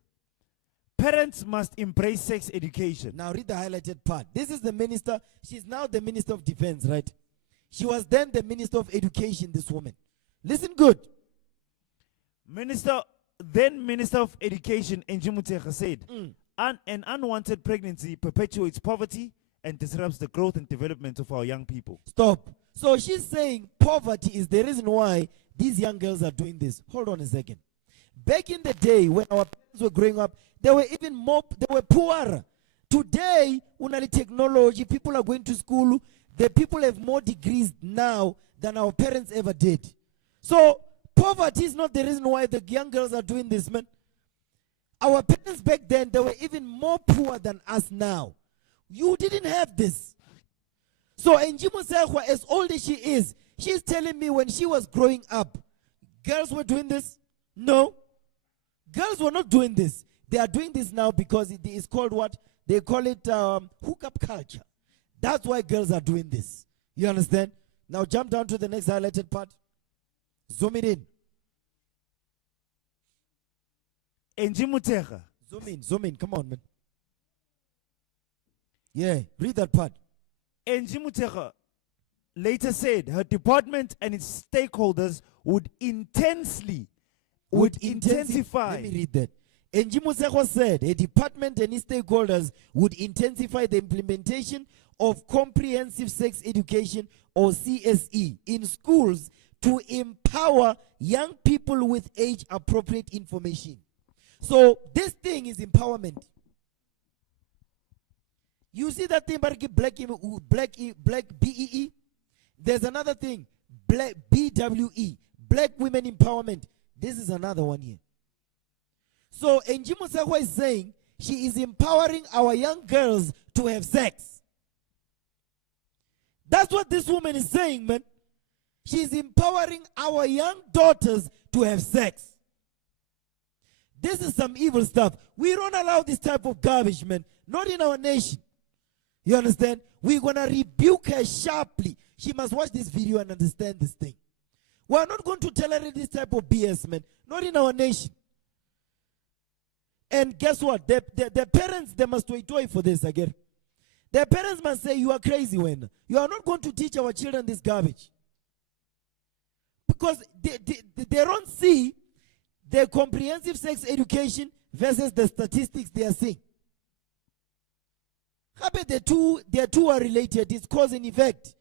Parents must embrace sex education. Now read the highlighted part. This is the minister. She's now the Minister of Defense, right? She was then the Minister of Education, this woman. Listen good. Minister of Education, Njimuteka, said, an unwanted pregnancy perpetuates poverty and disrupts the growth and development of our young people. Stop. So she's saying poverty is the reason why these young girls are doing this. Hold on a second. Back in the day when our parents were growing up, they were even more, they were poorer. Today, unali technology, people are going to school. The people have more degrees now than our parents ever did. So poverty is not the reason why the young girls are doing this, man. Our parents back then, they were even more poor than us now. You didn't have this. So Njimo Sekwa, as old as she is, she's telling me when she was growing up, girls were doing this? No. Girls were not doing this. They are doing this now because it is called what? They call it hookup culture. That's why girls are doing this. You understand? Now jump down to the next highlighted part. Zoom it in. Njimuteka. Zoom in. Come on, man. Yeah, read that part. Angie Mutega later said her department and its stakeholders would intensify. Let me read that. Angie Museko said a department and its stakeholders would intensify the implementation of comprehensive sex education or CSE in schools to empower young people with age appropriate information. So this thing is empowerment. You see that thing, black BEE? There's another thing, black BWE, black women empowerment. This is another one here. So Angie Musako is saying she is empowering our young girls to have sex. That's what this woman is saying, man. She's empowering our young daughters to have sex. This is some evil stuff. We don't allow this type of garbage, man. Not in our nation. You understand? We're going to rebuke her sharply. She must watch this video and understand this thing. We're not going to tolerate this type of BS, man. Not in our nation. And guess what? The parents, they must wait for this again. Their parents must say, you are crazy when you are not going to teach our children this garbage. Because they don't see the comprehensive sex education versus the statistics they are seeing. How about the two are related? It's cause and effect.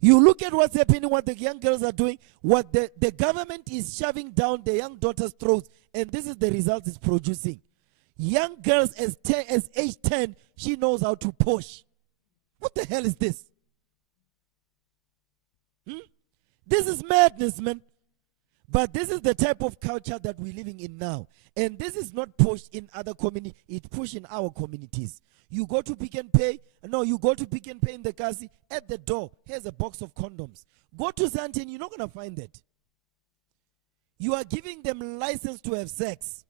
You look at what's happening, what the young girls are doing, what the government is shoving down the young daughters' throats, and this is the result it's producing. Young girls as age 10, she knows how to push. What the hell is this? This is madness, man. But this is the type of culture that we're living in now. And this is not pushed in other communities, it's pushed in our communities. You go to Pick and Pay, you go to Pick and Pay in the Kasi, at the door, here's a box of condoms. Go to Santin, you're not going to find that. You are giving them license to have sex.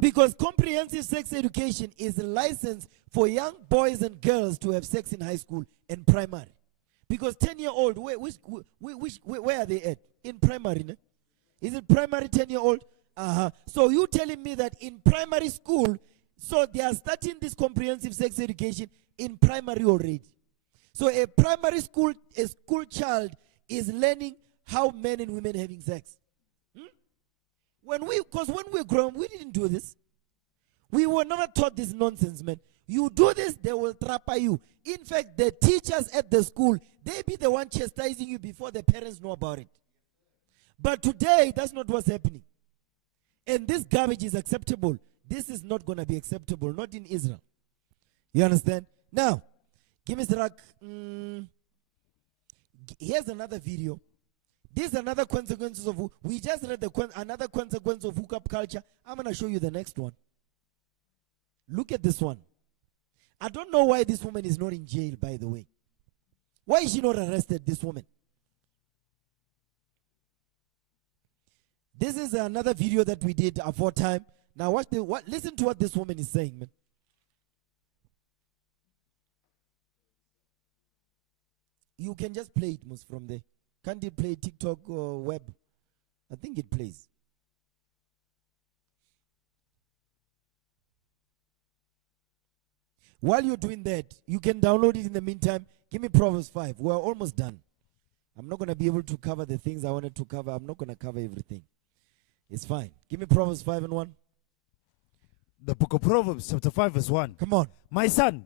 Because comprehensive sex education is a license for young boys and girls to have sex in high school and primary. Because 10-year-old, where are they at? In primary, no? Is it primary 10-year-old? So you telling me that in primary school, so they are starting this comprehensive sex education in primary already. So a school child is learning how men and women having sex. Because when we were growing, we didn't do this. We were never taught this nonsense, man. You do this, they will trap you. In fact, the teachers at the school, they be the one chastising you before the parents know about it. But today, that's not what's happening. And this garbage is acceptable. This is not going to be acceptable, not in Israel. You understand? Now, give me Srak. Here's another video. This is another consequences of, we just read another consequence of hookup culture. I'm going to show you the next one. Look at this one. I don't know why this woman is not in jail, by the way. Why is she not arrested, this woman? This is another video that we did aforetime. Now listen to what this woman is saying, man. You can just play it, Mus, from there. Can't it play TikTok or web? I think it plays. While you're doing that, you can download it in the meantime. Give me Proverbs 5. We're almost done. I'm not going to be able to cover the things I wanted to cover. I'm not going to cover everything. It's fine. Give me Proverbs 5 and 1. The book of Proverbs, chapter 5, verse 1. Come on. My son,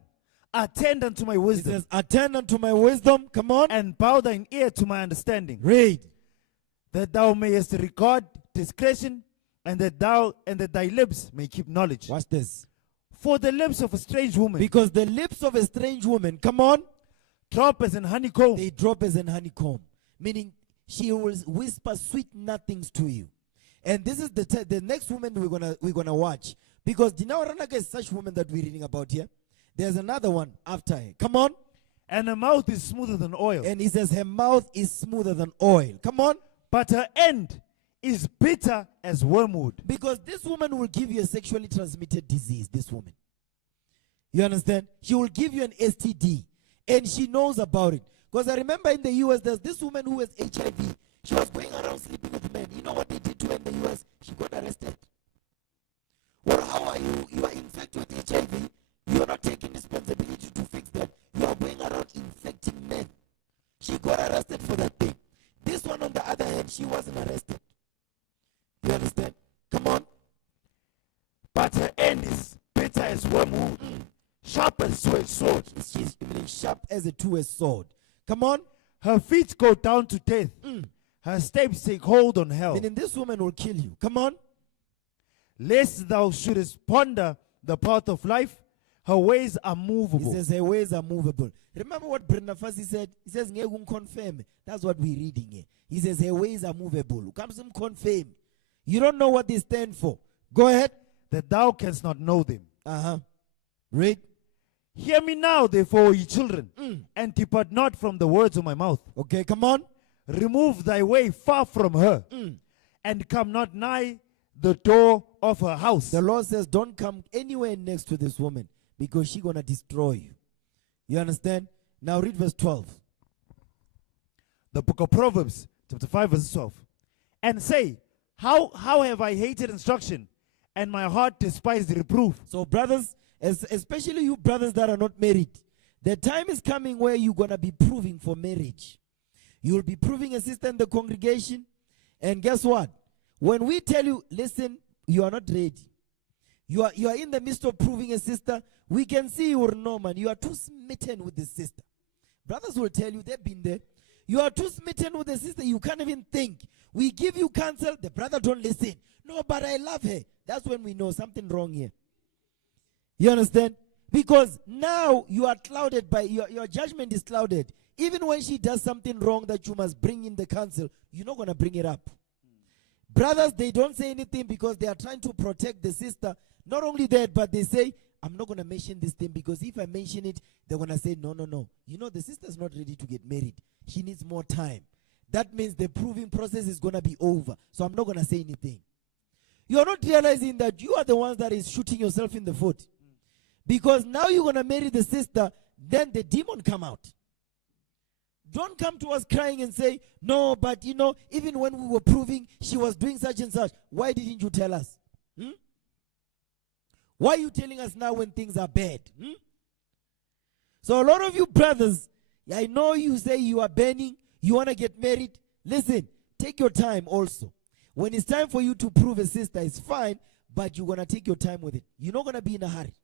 attend unto my wisdom. It says, attend unto my wisdom. Come on. And bow thine ear to my understanding. Read. That thou mayest regard discretion, and that thy lips may keep knowledge. Watch this. For the lips of a strange woman. Because the lips of a strange woman, come on. Drop as an honeycomb. They drop as an honeycomb. Meaning, she will whisper sweet nothings to you. And this is the next woman we're gonna watch. Because Dinawa Ranaka is such woman that we're reading about here. There's another one after her. Come on. And her mouth is smoother than oil. And he says her mouth is smoother than oil. Come on. But her end is bitter as wormwood. Because this woman will give you a sexually transmitted disease, this woman. You understand? She will give you an STD. And she knows about it. Because I remember in the US, there's this woman who has HIV. She was going around sleeping with men. You know what they did to her in the US? She got arrested. Well, how are you? You are infected with HIV. You are not taking responsibility to fix that. she wasn't arrested. You understand? Come on. But her end is bitter as wormwood, sharp as two-edged sword. She's even sharp as a two-edged sword. Come on. Her feet go down to death. Her steps take hold on hell. Meaning this woman will kill you. Come on. Lest thou shouldest ponder the path of life, her ways are He movable. says her ways are movable. Remember what Brenda Fassi said? He says, confirm. That's what we're reading here. He says her ways are movable. Comes him confirm. You don't know what they stand for. Go ahead. That thou canst not know them. Read. Hear me now, therefore, ye children, and depart not from the words of my mouth. Okay, come on. Remove thy way far from her, and come not nigh the door of her house. The Lord says, don't come anywhere next to this woman, because she's going to destroy you. You understand? Now read verse 12. The book of Proverbs, chapter 5, verse 12. And say, how have I hated instruction, and my heart despised reproof. So brothers, especially you brothers that are not married, the time is coming where you're going to be proving for marriage. You'll be proving a sister in the congregation. And guess what? When we tell you, listen, you are not ready. You are in the midst of proving a sister. We can see you are no man. You are too smitten with the sister. Brothers will tell you, they've been there. You are too smitten with the sister. You can't even think. We give you counsel. The brother don't listen. No, but I love her. That's when we know something wrong here. You understand? Because now you are clouded by, your judgment is clouded. Even when she does something wrong that you must bring in the council, you're not going to bring it up. Brothers, they don't say anything because they are trying to protect the sister. Not only that, but they say, I'm not going to mention this thing because if I mention it, they're going to say, no. You know, the sister's not ready to get married. She needs more time. That means the proving process is going to be over. So I'm not going to say anything. You are not realizing that you are the ones that is shooting yourself in the foot. Because now you're going to marry the sister, then the demon come out. Don't come to us crying and say, no, but you know, even when we were proving she was doing such and such, why didn't you tell us? Why are you telling us now when things are bad? So a lot of you brothers, I know you say you are burning, you want to get married. Listen, take your time also. When it's time for you to prove a sister, it's fine, but you're going to take your time with it. You're not going to be in a hurry.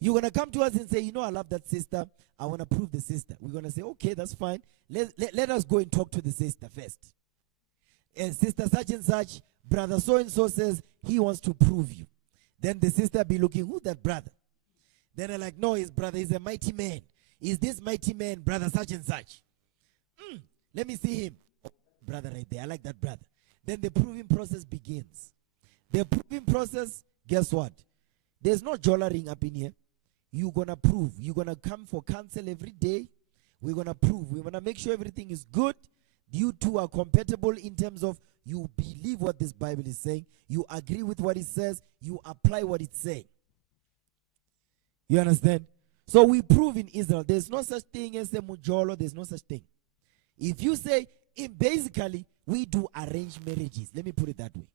You're going to come to us and say, you know, I love that sister. I want to prove the sister. We're going to say, okay, that's fine. Let us go and talk to the sister first. And sister such and such, brother so-and-so says he wants to prove you. Then the sister be looking, who's that brother? Then they're like, no, his brother is a mighty man. Is this mighty man, brother such and such? Let me see him. Oh, brother right there, I like that brother. Then the proving process begins. The proving process, guess what? There's no jollering up in here. You're going to prove. You're going to come for counsel every day. We're going to prove. We're going to make sure everything is good. You two are compatible in terms of you believe what this Bible is saying. You agree with what it says. You apply what it's saying. You understand? So we prove in Israel. There's no such thing as a mujolo. There's no such thing. If you say, basically, we do arranged marriages. Let me put it that way.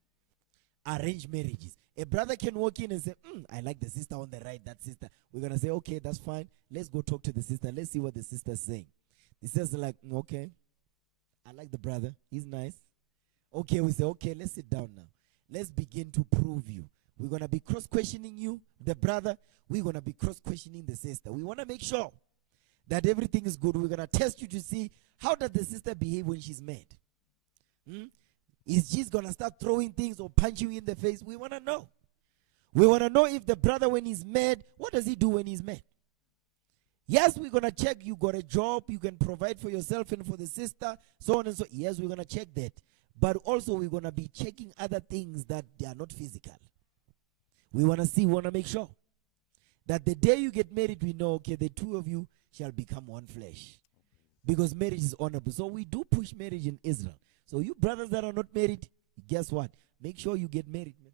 Arranged marriages. A brother can walk in and say, I like the sister on the right, that sister. We're going to say, okay, that's fine. Let's go talk to the sister. Let's see what the sister's saying. The sister's like, okay, I like the brother. He's nice. Okay, we say, okay, let's sit down now. Let's begin to prove you. We're going to be cross-questioning you, the brother. We're going to be cross-questioning the sister. We want to make sure that everything is good. We're going to test you to see how does the sister behave when she's mad. Is she going to start throwing things or punch you in the face? We want to know. We want to know if the brother, when he's mad, what does he do when he's mad? Yes, we're going to check you got a job, you can provide for yourself and for the sister, so on and so. Yes, we're going to check that. But also we're going to be checking other things that they are not physical. We want to see, we want to make sure that the day you get married, we know, okay, the two of you shall become one flesh. Because marriage is honorable. So we do push marriage in Israel. So you brothers that are not married, guess what? Make sure you get married, man.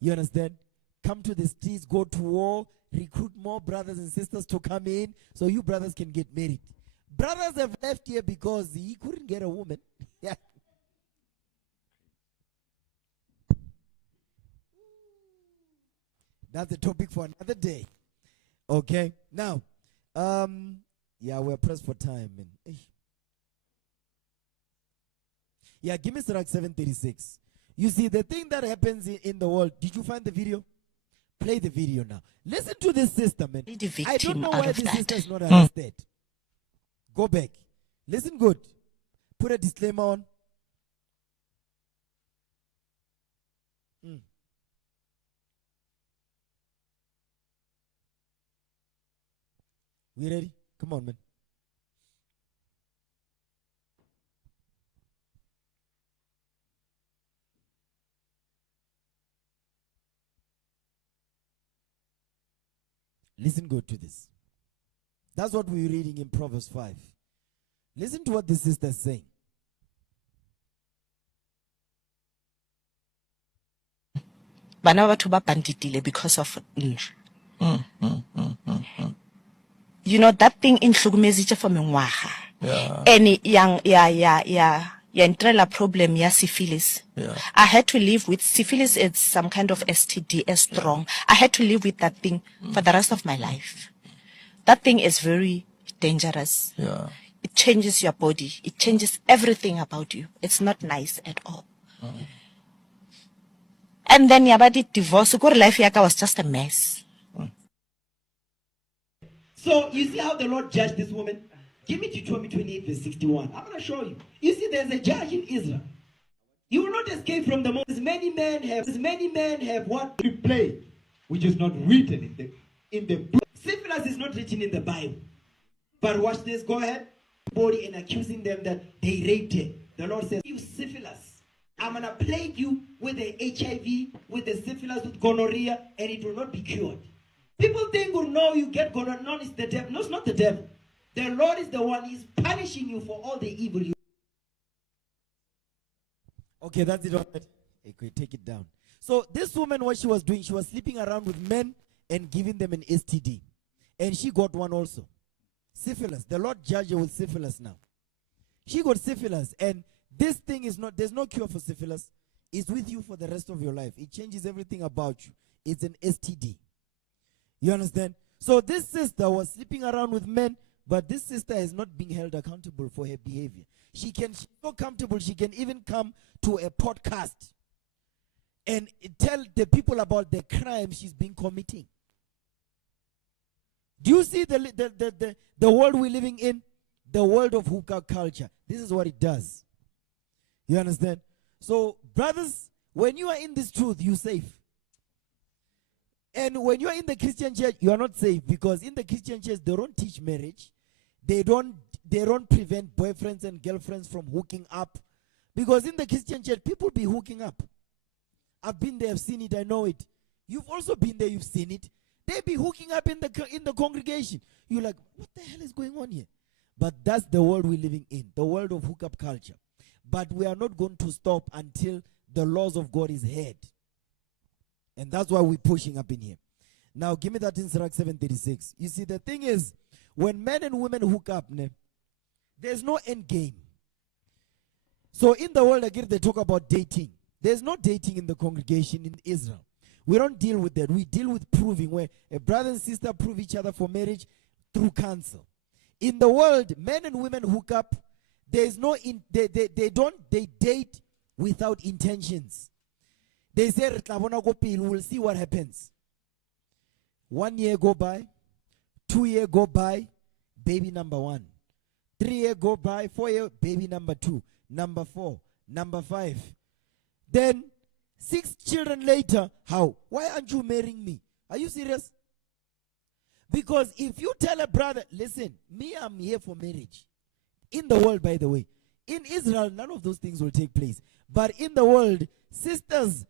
You understand? Come to the streets, go to war, recruit more brothers and sisters to come in so you brothers can get married. Brothers have left here because he couldn't get a woman. Yeah. That's a topic for another day. Okay? Now, yeah, we're pressed for time, man. Yeah, give me Sirach 7:36. You see, the thing that happens in the world, did you find the video? Play the video now. Listen to this sister, man. The victim I don't know out why of this that. sister is not arrested. Go back. Listen good. Put a disclaimer on. We ready? Come on, man. Listen good to this. That's what we're reading in Proverbs 5. Listen to what the sister is saying. Bana ba batho ba banditile because of you know that thing in hlukumezitse for mengwaga. And ya ntrela problem ya syphilis. I had to live with syphilis. It's some kind of STD, as strong. I had to live with that thing for the rest of my life. That thing is very dangerous. It changes your body. It changes everything about you. It's not nice at all. And then yabadi divorce. Your life yaka was just a mess. So you see how the Lord judged this woman? Give me Deuteronomy 28 verse 61. I'm going to show you. You see, there's a judge in Israel. You will not escape from the most. As many men have what we play, which is not written in the book. Syphilis is not written in the Bible. But watch this. Go ahead. Body and accusing them that they raped her. The Lord says, you syphilis, I'm going to plague you with the HIV, with the syphilis, with gonorrhea, and it will not be cured. People think, oh no, you get gonorrhea. No, it's the devil. No, it's not the devil. The Lord is the one. He's punishing you for all the evil you. Okay, that's it. Okay, take it down. So this woman, what she was doing, she was sleeping around with men and giving them an STD. And she got one also. Syphilis. The Lord judged her with syphilis now. She got syphilis. And this thing is not, there's no cure for syphilis. It's with you for the rest of your life. It changes everything about you. It's an STD. You understand? So this sister was sleeping around with men, but this sister is not being held accountable for her behavior. She's so comfortable, she can even come to a podcast and tell the people about the crime she's been committing. Do you see the world we're living in? The world of hookup culture. This is what it does. You understand? So, brothers, when you are in this truth, you're safe. And when you are in the Christian church, you are not safe, because in the Christian church, they don't teach marriage. They don't prevent boyfriends and girlfriends from hooking up. Because in the Christian church, people be hooking up. I've been there, I've seen it, I know it. You've also been there, you've seen it. They be hooking up in the congregation. You're like, what the hell is going on here? But that's the world we're living in, the world of hookup culture. But we are not going to stop until the laws of God is heard. And that's why we're pushing up in here. Now, give me that in Sirach 7:36. You see, the thing is, when men and women hook up, there's no end game. So in the world, again, they talk about dating. There's no dating in the congregation in Israel. We don't deal with that. We deal with proving, where a brother and sister prove each other for marriage through counsel. In the world, men and women hook up. There's no, they date without intentions. They say, we'll see what happens. 1 year go by, 2 year go by, baby number 1. 3 year go by, 4 year, baby number 2, number 4, number 5. Then 6 children later, how? Why aren't you marrying me? Are you serious? Because if you tell a brother, listen, me, I'm here for marriage. In the world, by the way. In Israel, none of those things will take place. But in the world, sisters,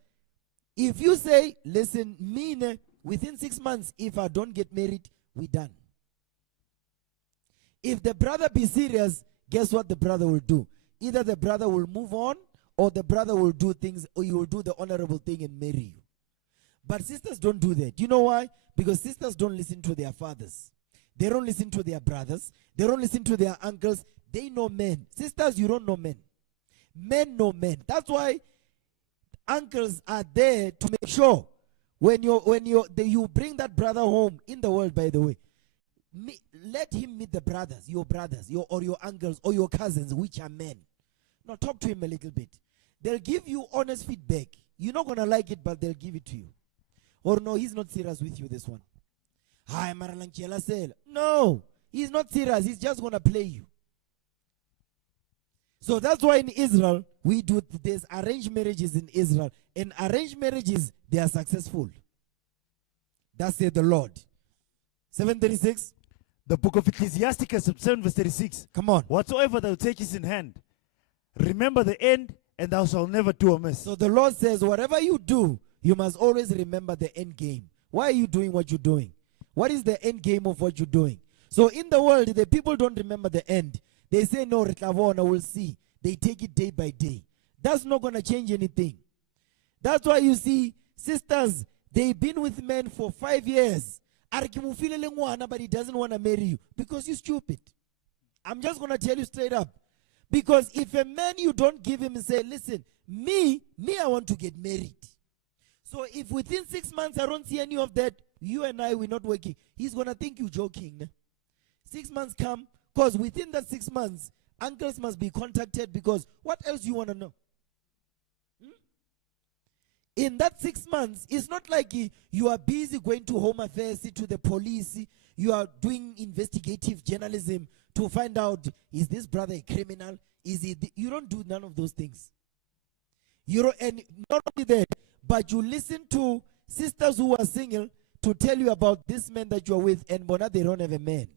if you say, listen, me, within 6 months, if I don't get married, we done. If the brother be serious, guess what the brother will do? Either the brother will move on, or the brother will do things, or he will do the honorable thing and marry you. But sisters don't do that. You know why? Because sisters don't listen to their fathers. They don't listen to their brothers. They don't listen to their uncles. They know men. Sisters, you don't know men. Men know men. That's why uncles are there to make sure when you bring that brother home in the world, by the way, let him meet the brothers, your or your uncles or your cousins, which are men, No, talk to him a little bit. They'll give you honest feedback. You're not going to like it, but they'll give it to you. Or no, he's not serious with you, this one. Hi, Maralanchela Sel. No, he's not serious. He's just going to play you. So that's why in Israel, there's arranged marriages in Israel. And arranged marriages, they are successful. That's the Lord. 736. The book of Ecclesiasticus, 7 verse 36. Come on. Whatsoever thou takest in hand, remember the end, and thou shalt never do amiss. So the Lord says, whatever you do, you must always remember the end game. Why are you doing what you're doing? What is the end game of what you're doing? So in the world, the people don't remember the end. They say, no, we'll see. They take it day by day. That's not going to change anything. That's why you see sisters, they've been with men for 5 years. But he doesn't want to marry you because you're stupid. I'm just going to tell you straight up. Because if a man, you don't give him and say, listen, me, I want to get married. So if within 6 months I don't see any of that, you and I, we're not working, he's going to think you're joking. 6 months come, because within that 6 months, uncles must be contacted, because what else you want to know? In that 6 months, it's not like you are busy going to Home Affairs, to the police, you are doing investigative journalism to find out, is this brother a criminal? You don't do none of those things. And not only that, but you listen to sisters who are single to tell you about this man that you're with, and Bona, they don't have a man.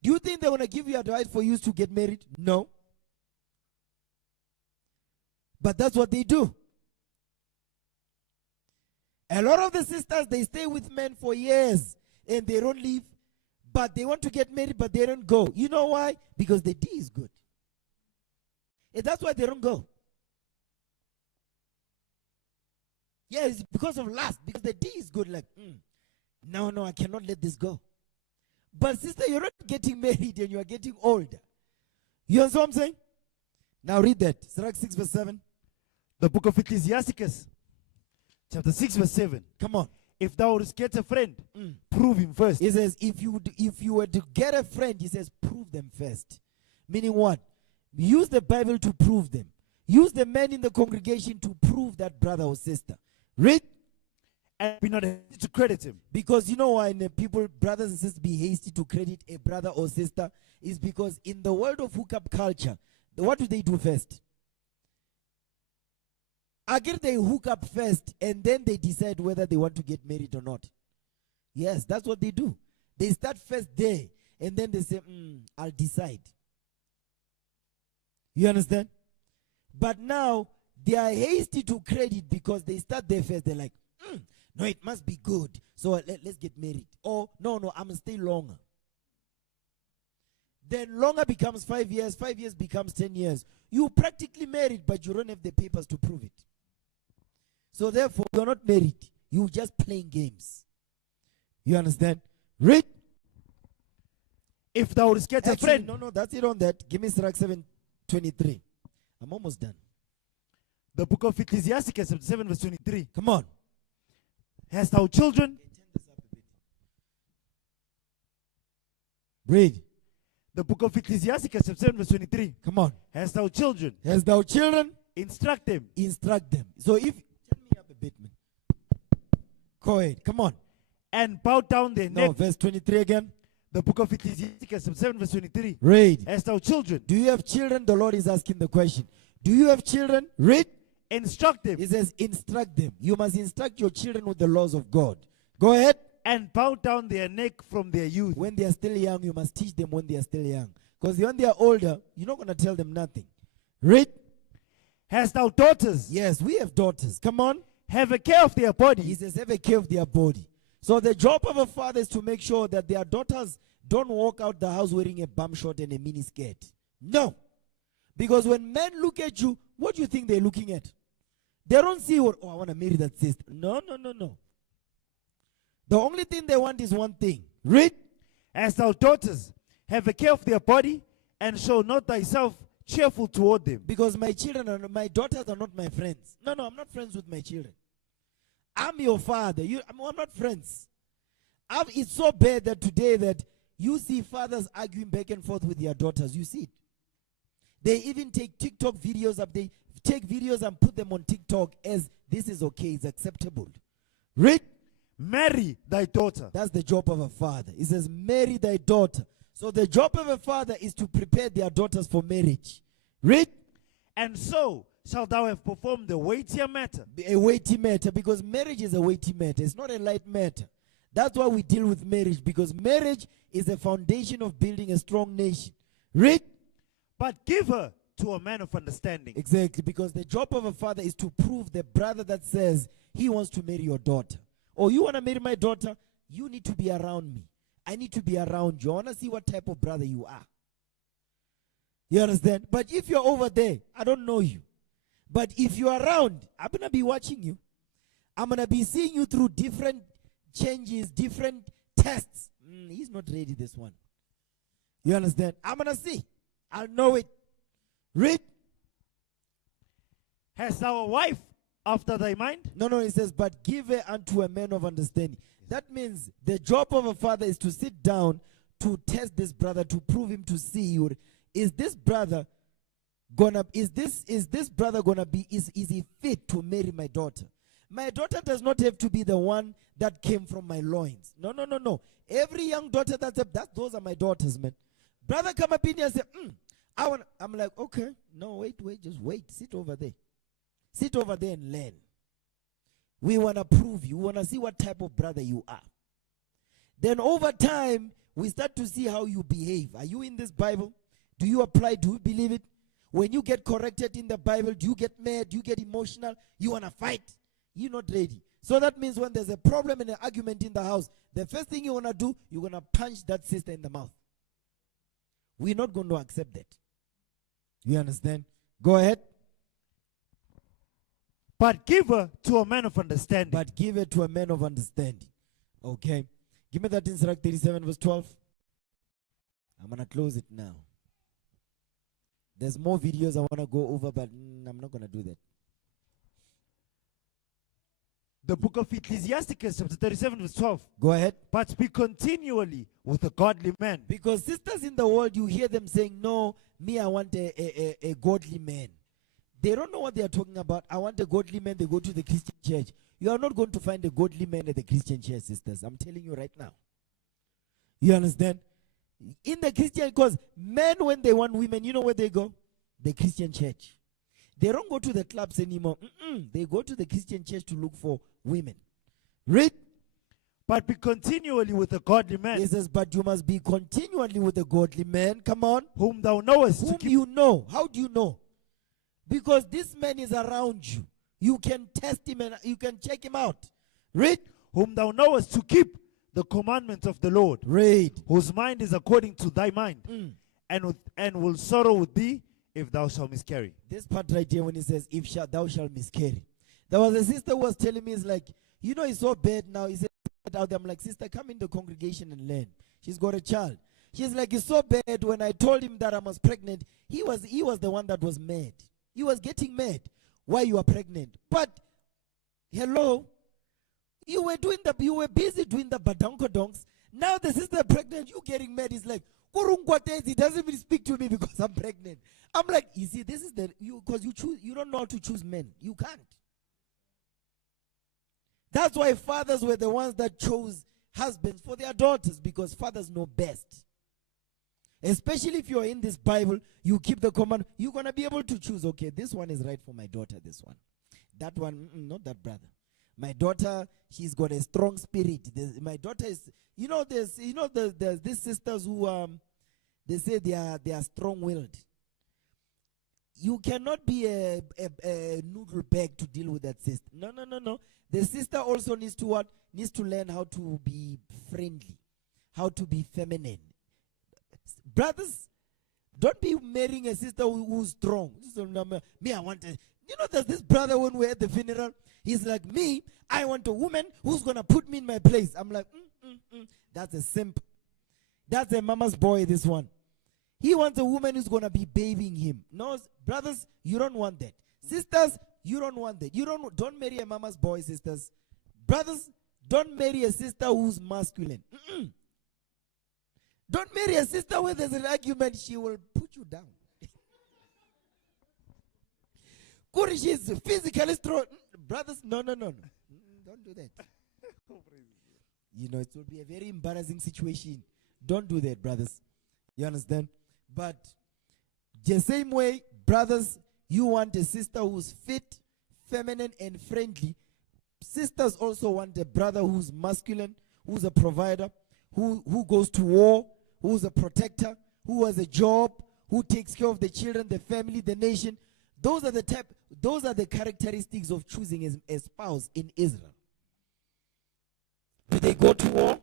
Do you think they want to give you advice for you to get married? No. But that's what they do. A lot of the sisters, they stay with men for years and they don't leave, but they want to get married, but they don't go. You know why? Because the D is good. And that's why they don't go. Yeah, it's because of lust, because the D is good. Like, no, I cannot let this go. But sister, you're not getting married and you are getting older. You understand what I'm saying? Now read that. Sirach 6 verse 7. The book of Ecclesiasticus, chapter 6 verse 7. Come on. If thou wouldst get a friend, prove him first. He says, if you were to get a friend, he says, prove them first. Meaning what? Use the Bible to prove them. Use the men in the congregation to prove that brother or sister. Read. And be not hasty to credit him. Because you know why people, brothers and sisters, be hasty to credit a brother or sister? Is because in the world of hookup culture, what do they do first? Again, they hook up first, and then they decide whether they want to get married or not. Yes, that's what they do. They start first there, and then they say, I'll decide. You understand? But now, they are hasty to credit because they start there first. They're like, no, it must be good. So let's get married. Or, no, I'm going to stay longer. Then longer becomes 5 years. 5 years becomes 10 years. You practically married, but you don't have the papers to prove it. So therefore, you're not married. You're just playing games. You understand? Read. If thou wouldst get a friend. No, that's it on that. Give me Sirach 7:23. I'm almost done. The book of Ecclesiasticus, 7 verse 23. Come on. Hast thou children? Read. The book of Ecclesiasticus, 7 verse 23. Come on. Hast thou children? Hast thou children? Instruct them. Instruct them. So if, turn me up a bit, man. Go ahead. Come on. And bow down their neck. No, verse 23 again. The book of Ecclesiasticus, 7 verse 23. Read. Hast thou children? Do you have children? The Lord is asking the question. Do you have children? Read. Instruct them. He says, instruct them. You must instruct your children with the laws of God. Go ahead. And bow down their neck from their youth. When they are still young, you must teach them when they are still young. Because when they are older, you're not going to tell them nothing. Read. Hast thou daughters? Yes, we have daughters. Come on. Have a care of their body. He says, have a care of their body. So the job of a father is to make sure that their daughters don't walk out the house wearing a bum short and a mini skirt. No. Because when men look at you, what do you think they're looking at? They don't see what, I want to marry that sister. No. The only thing they want is one thing. Read. As thou daughters, have a care of their body, and show not thyself cheerful toward them. Because my daughters are not my friends. No, I'm not friends with my children. I'm your father. I'm not friends. It's so bad that today that you see fathers arguing back and forth with their daughters. You see it. They even take TikTok videos up. They take videos and put them on TikTok as this is okay, it's acceptable. Read. Marry thy daughter. That's the job of a father. It says, marry thy daughter. So the job of a father is to prepare their daughters for marriage. Read. And so shalt thou have performed the weightier matter. A weighty matter, because marriage is a weighty matter. It's not a light matter. That's why we deal with marriage, because marriage is a foundation of building a strong nation. Read. But give her to a man of understanding. Exactly, because the job of a father is to prove the brother that says he wants to marry your daughter. Or you want to marry my daughter, you need to be around me. I need to be around you. I want to see what type of brother you are. You understand? But if you're over there, I don't know you. But if you're around, I'm going to be watching you. I'm going to be seeing you through different changes, different tests. He's not ready, this one. You understand? I'm going to see. I'll know it. Read. Hast thou a wife after thy mind? No, it says, but give her unto a man of understanding. That means the job of a father is to sit down to test this brother, to prove him, to see, is this brother gonna be, is he fit to marry my daughter? My daughter does not have to be the one that came from my loins. No. Every young daughter those are my daughters, man. Brother come up in here and say, I'm like, okay, no, wait, just wait. Sit over there. Sit over there and learn. We want to prove you. We want to see what type of brother you are. Then over time, we start to see how you behave. Are you in this Bible? Do you apply? Do you believe it? When you get corrected in the Bible, do you get mad? Do you get emotional? You want to fight? You're not ready. So that means when there's a problem and an argument in the house, the first thing you want to do, you're going to punch that sister in the mouth. We're not going to accept that. You understand? Go ahead. But give her to a man of understanding. But give it to a man of understanding. Okay. Give me that in Sirach 37 verse 12. I'm going to close it now. There's more videos I want to go over, but I'm not going to do that. The book of Ecclesiasticus, chapter 37, verse 12. Go ahead. But be continually with a godly man. Because sisters in the world, you hear them saying, no, me, I want a godly man. They don't know what they are talking about. I want a godly man. They go to the Christian church. You are not going to find a godly man at the Christian church, sisters. I'm telling you right now. You understand? In the Christian, because men, when they want women, you know where they go? The Christian church. They don't go to the clubs anymore. They go to the Christian church to look for women. Read. But be continually with a godly man. It says, but you must be continually with a godly man. Come on. Whom thou knowest. Whom you know. How do you know? Because this man is around you. You can test him and you can check him out. Read. Whom thou knowest to keep the commandments of the Lord. Read. Whose mind is according to thy mind. And will sorrow with thee if thou shalt miscarry. This part right here when it says, thou shalt miscarry. There was a sister who was telling me, it's like, it's so bad now. He said, out there. I'm like, sister, come in the congregation and learn. She's got a child. She's like, it's so bad. When I told him that I was pregnant, he was the one that was mad. He was getting mad. Why you are pregnant? But, hello, you were busy doing the badankodonks. Now the sister pregnant, you getting mad. It's like, he doesn't even speak to me because I'm pregnant. I'm like, you see, this is because you don't know how to choose men. You can't. That's why fathers were the ones that chose husbands for their daughters, because fathers know best. Especially if you're in this Bible, you keep the command, you're going to be able to choose, okay, this one is right for my daughter, this one. That one, not that brother. My daughter, she's got a strong spirit. My daughter is, there's these sisters who, they say they are strong-willed. You cannot be a noodle bag to deal with that sister. No. The sister also needs to what? Needs to learn how to be friendly, how to be feminine. Brothers, don't be marrying a sister who's strong. Me, I want a... there's this brother when we're at the funeral. He's like, me, I want a woman who's going to put me in my place. I'm like, That's a simp. That's a mama's boy, this one. He wants a woman who's going to be bathing him. No, brothers, you don't want that. Sisters, you don't want that. Don't marry a mama's boy, sisters. Brothers, don't marry a sister who's masculine. Don't marry a sister where there's an argument. She will put you down. Kuri, she's physically strong. Brothers, no. Don't do that. You know, it will be a very embarrassing situation. Don't do that, brothers. You understand? But the same way, brothers, you want a sister who's fit, feminine, and friendly. Sisters also want a brother who's masculine, who's a provider, who goes to war, who's a protector, who has a job, who takes care of the children, the family, the nation. Those are the characteristics of choosing a spouse in Israel. Do they go to war?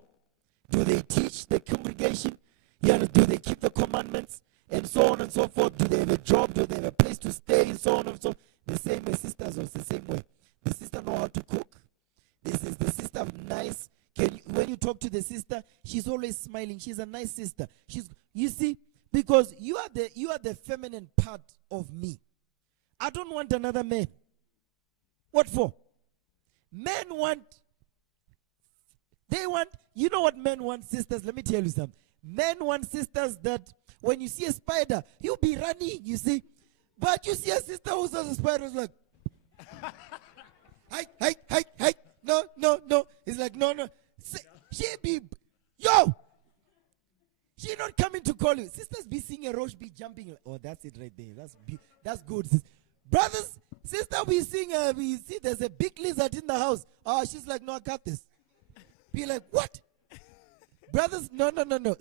Do they teach the congregation? Do they keep the commandments? And so on and so forth. Do they have a job? Do they have a place to stay? And so on and so forth. The same way sisters are the same way. The sister know how to cook. This is the sister nice. When you talk to the sister, she's always smiling. She's a nice sister. You see, because you are the feminine part of me. I don't want another man. What for? Men want, you know what men want, sisters? Let me tell you something. Men want sisters that when you see a spider, you'll be running, you see. But you see a sister who says a spider is like, hi. No. It's like, no. She be, yo! She not coming to call you. Sisters be seeing a roach be jumping. Oh, that's it right there. That's good. Brothers, sister we see there's a big lizard in the house. Oh, she's like, no, I got this. Be like, what? Brothers, no.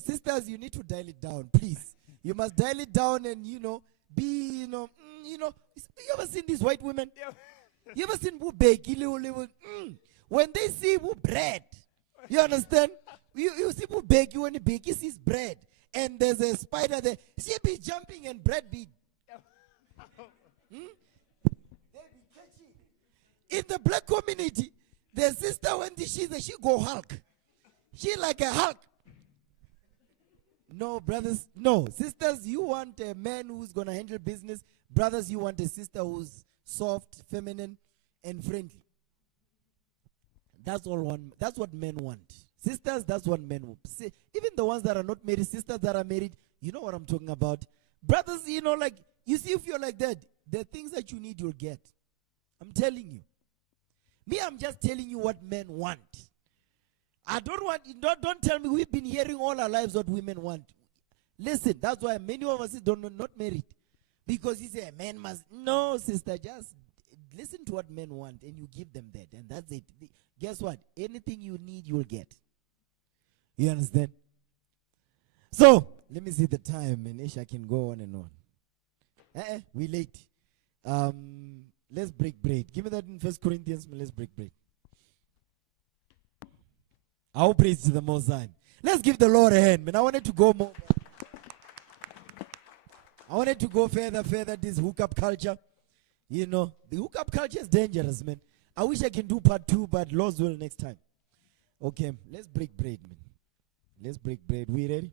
Sisters, you need to dial it down, please. You must dial it down and, be, you ever seen these white women? You ever seen who bake? When they see who bread, you understand? You see who bake, you want to bake, he sees bread. And there's a spider there. She be jumping and bread be. They be catching. In the black community, the sister, when she go Hulk. She like a Hulk. No, brothers, no. Sisters, you want a man who's going to handle business. Brothers, you want a sister who's soft, feminine, and friendly. That's what men want. Sisters, that's what men want. See, even the ones that are not married, sisters that are married, you know what I'm talking about. Brothers, you see, if you're like that, the things that you need, you'll get. I'm telling you. Me, I'm just telling you what men want. I don't want, don't tell me we've been hearing all our lives what women want. Listen, that's why many of us not married. Because you say a man must, no, sister, just listen to what men want and you give them that. And that's it. Guess what? Anything you need, you'll get. You understand? So, let me see the time, and I can go on and on. We late. Let's break bread. Give me that in 1 Corinthians, let's break bread. Our praise to the Most High. Let's give the Lord a hand, man. I wanted to go more. I wanted to go further, this hookup culture. The hookup culture is dangerous, man. I wish I can do part 2, but Lord's will next time. Okay, let's break bread, man. Let's break bread. We ready?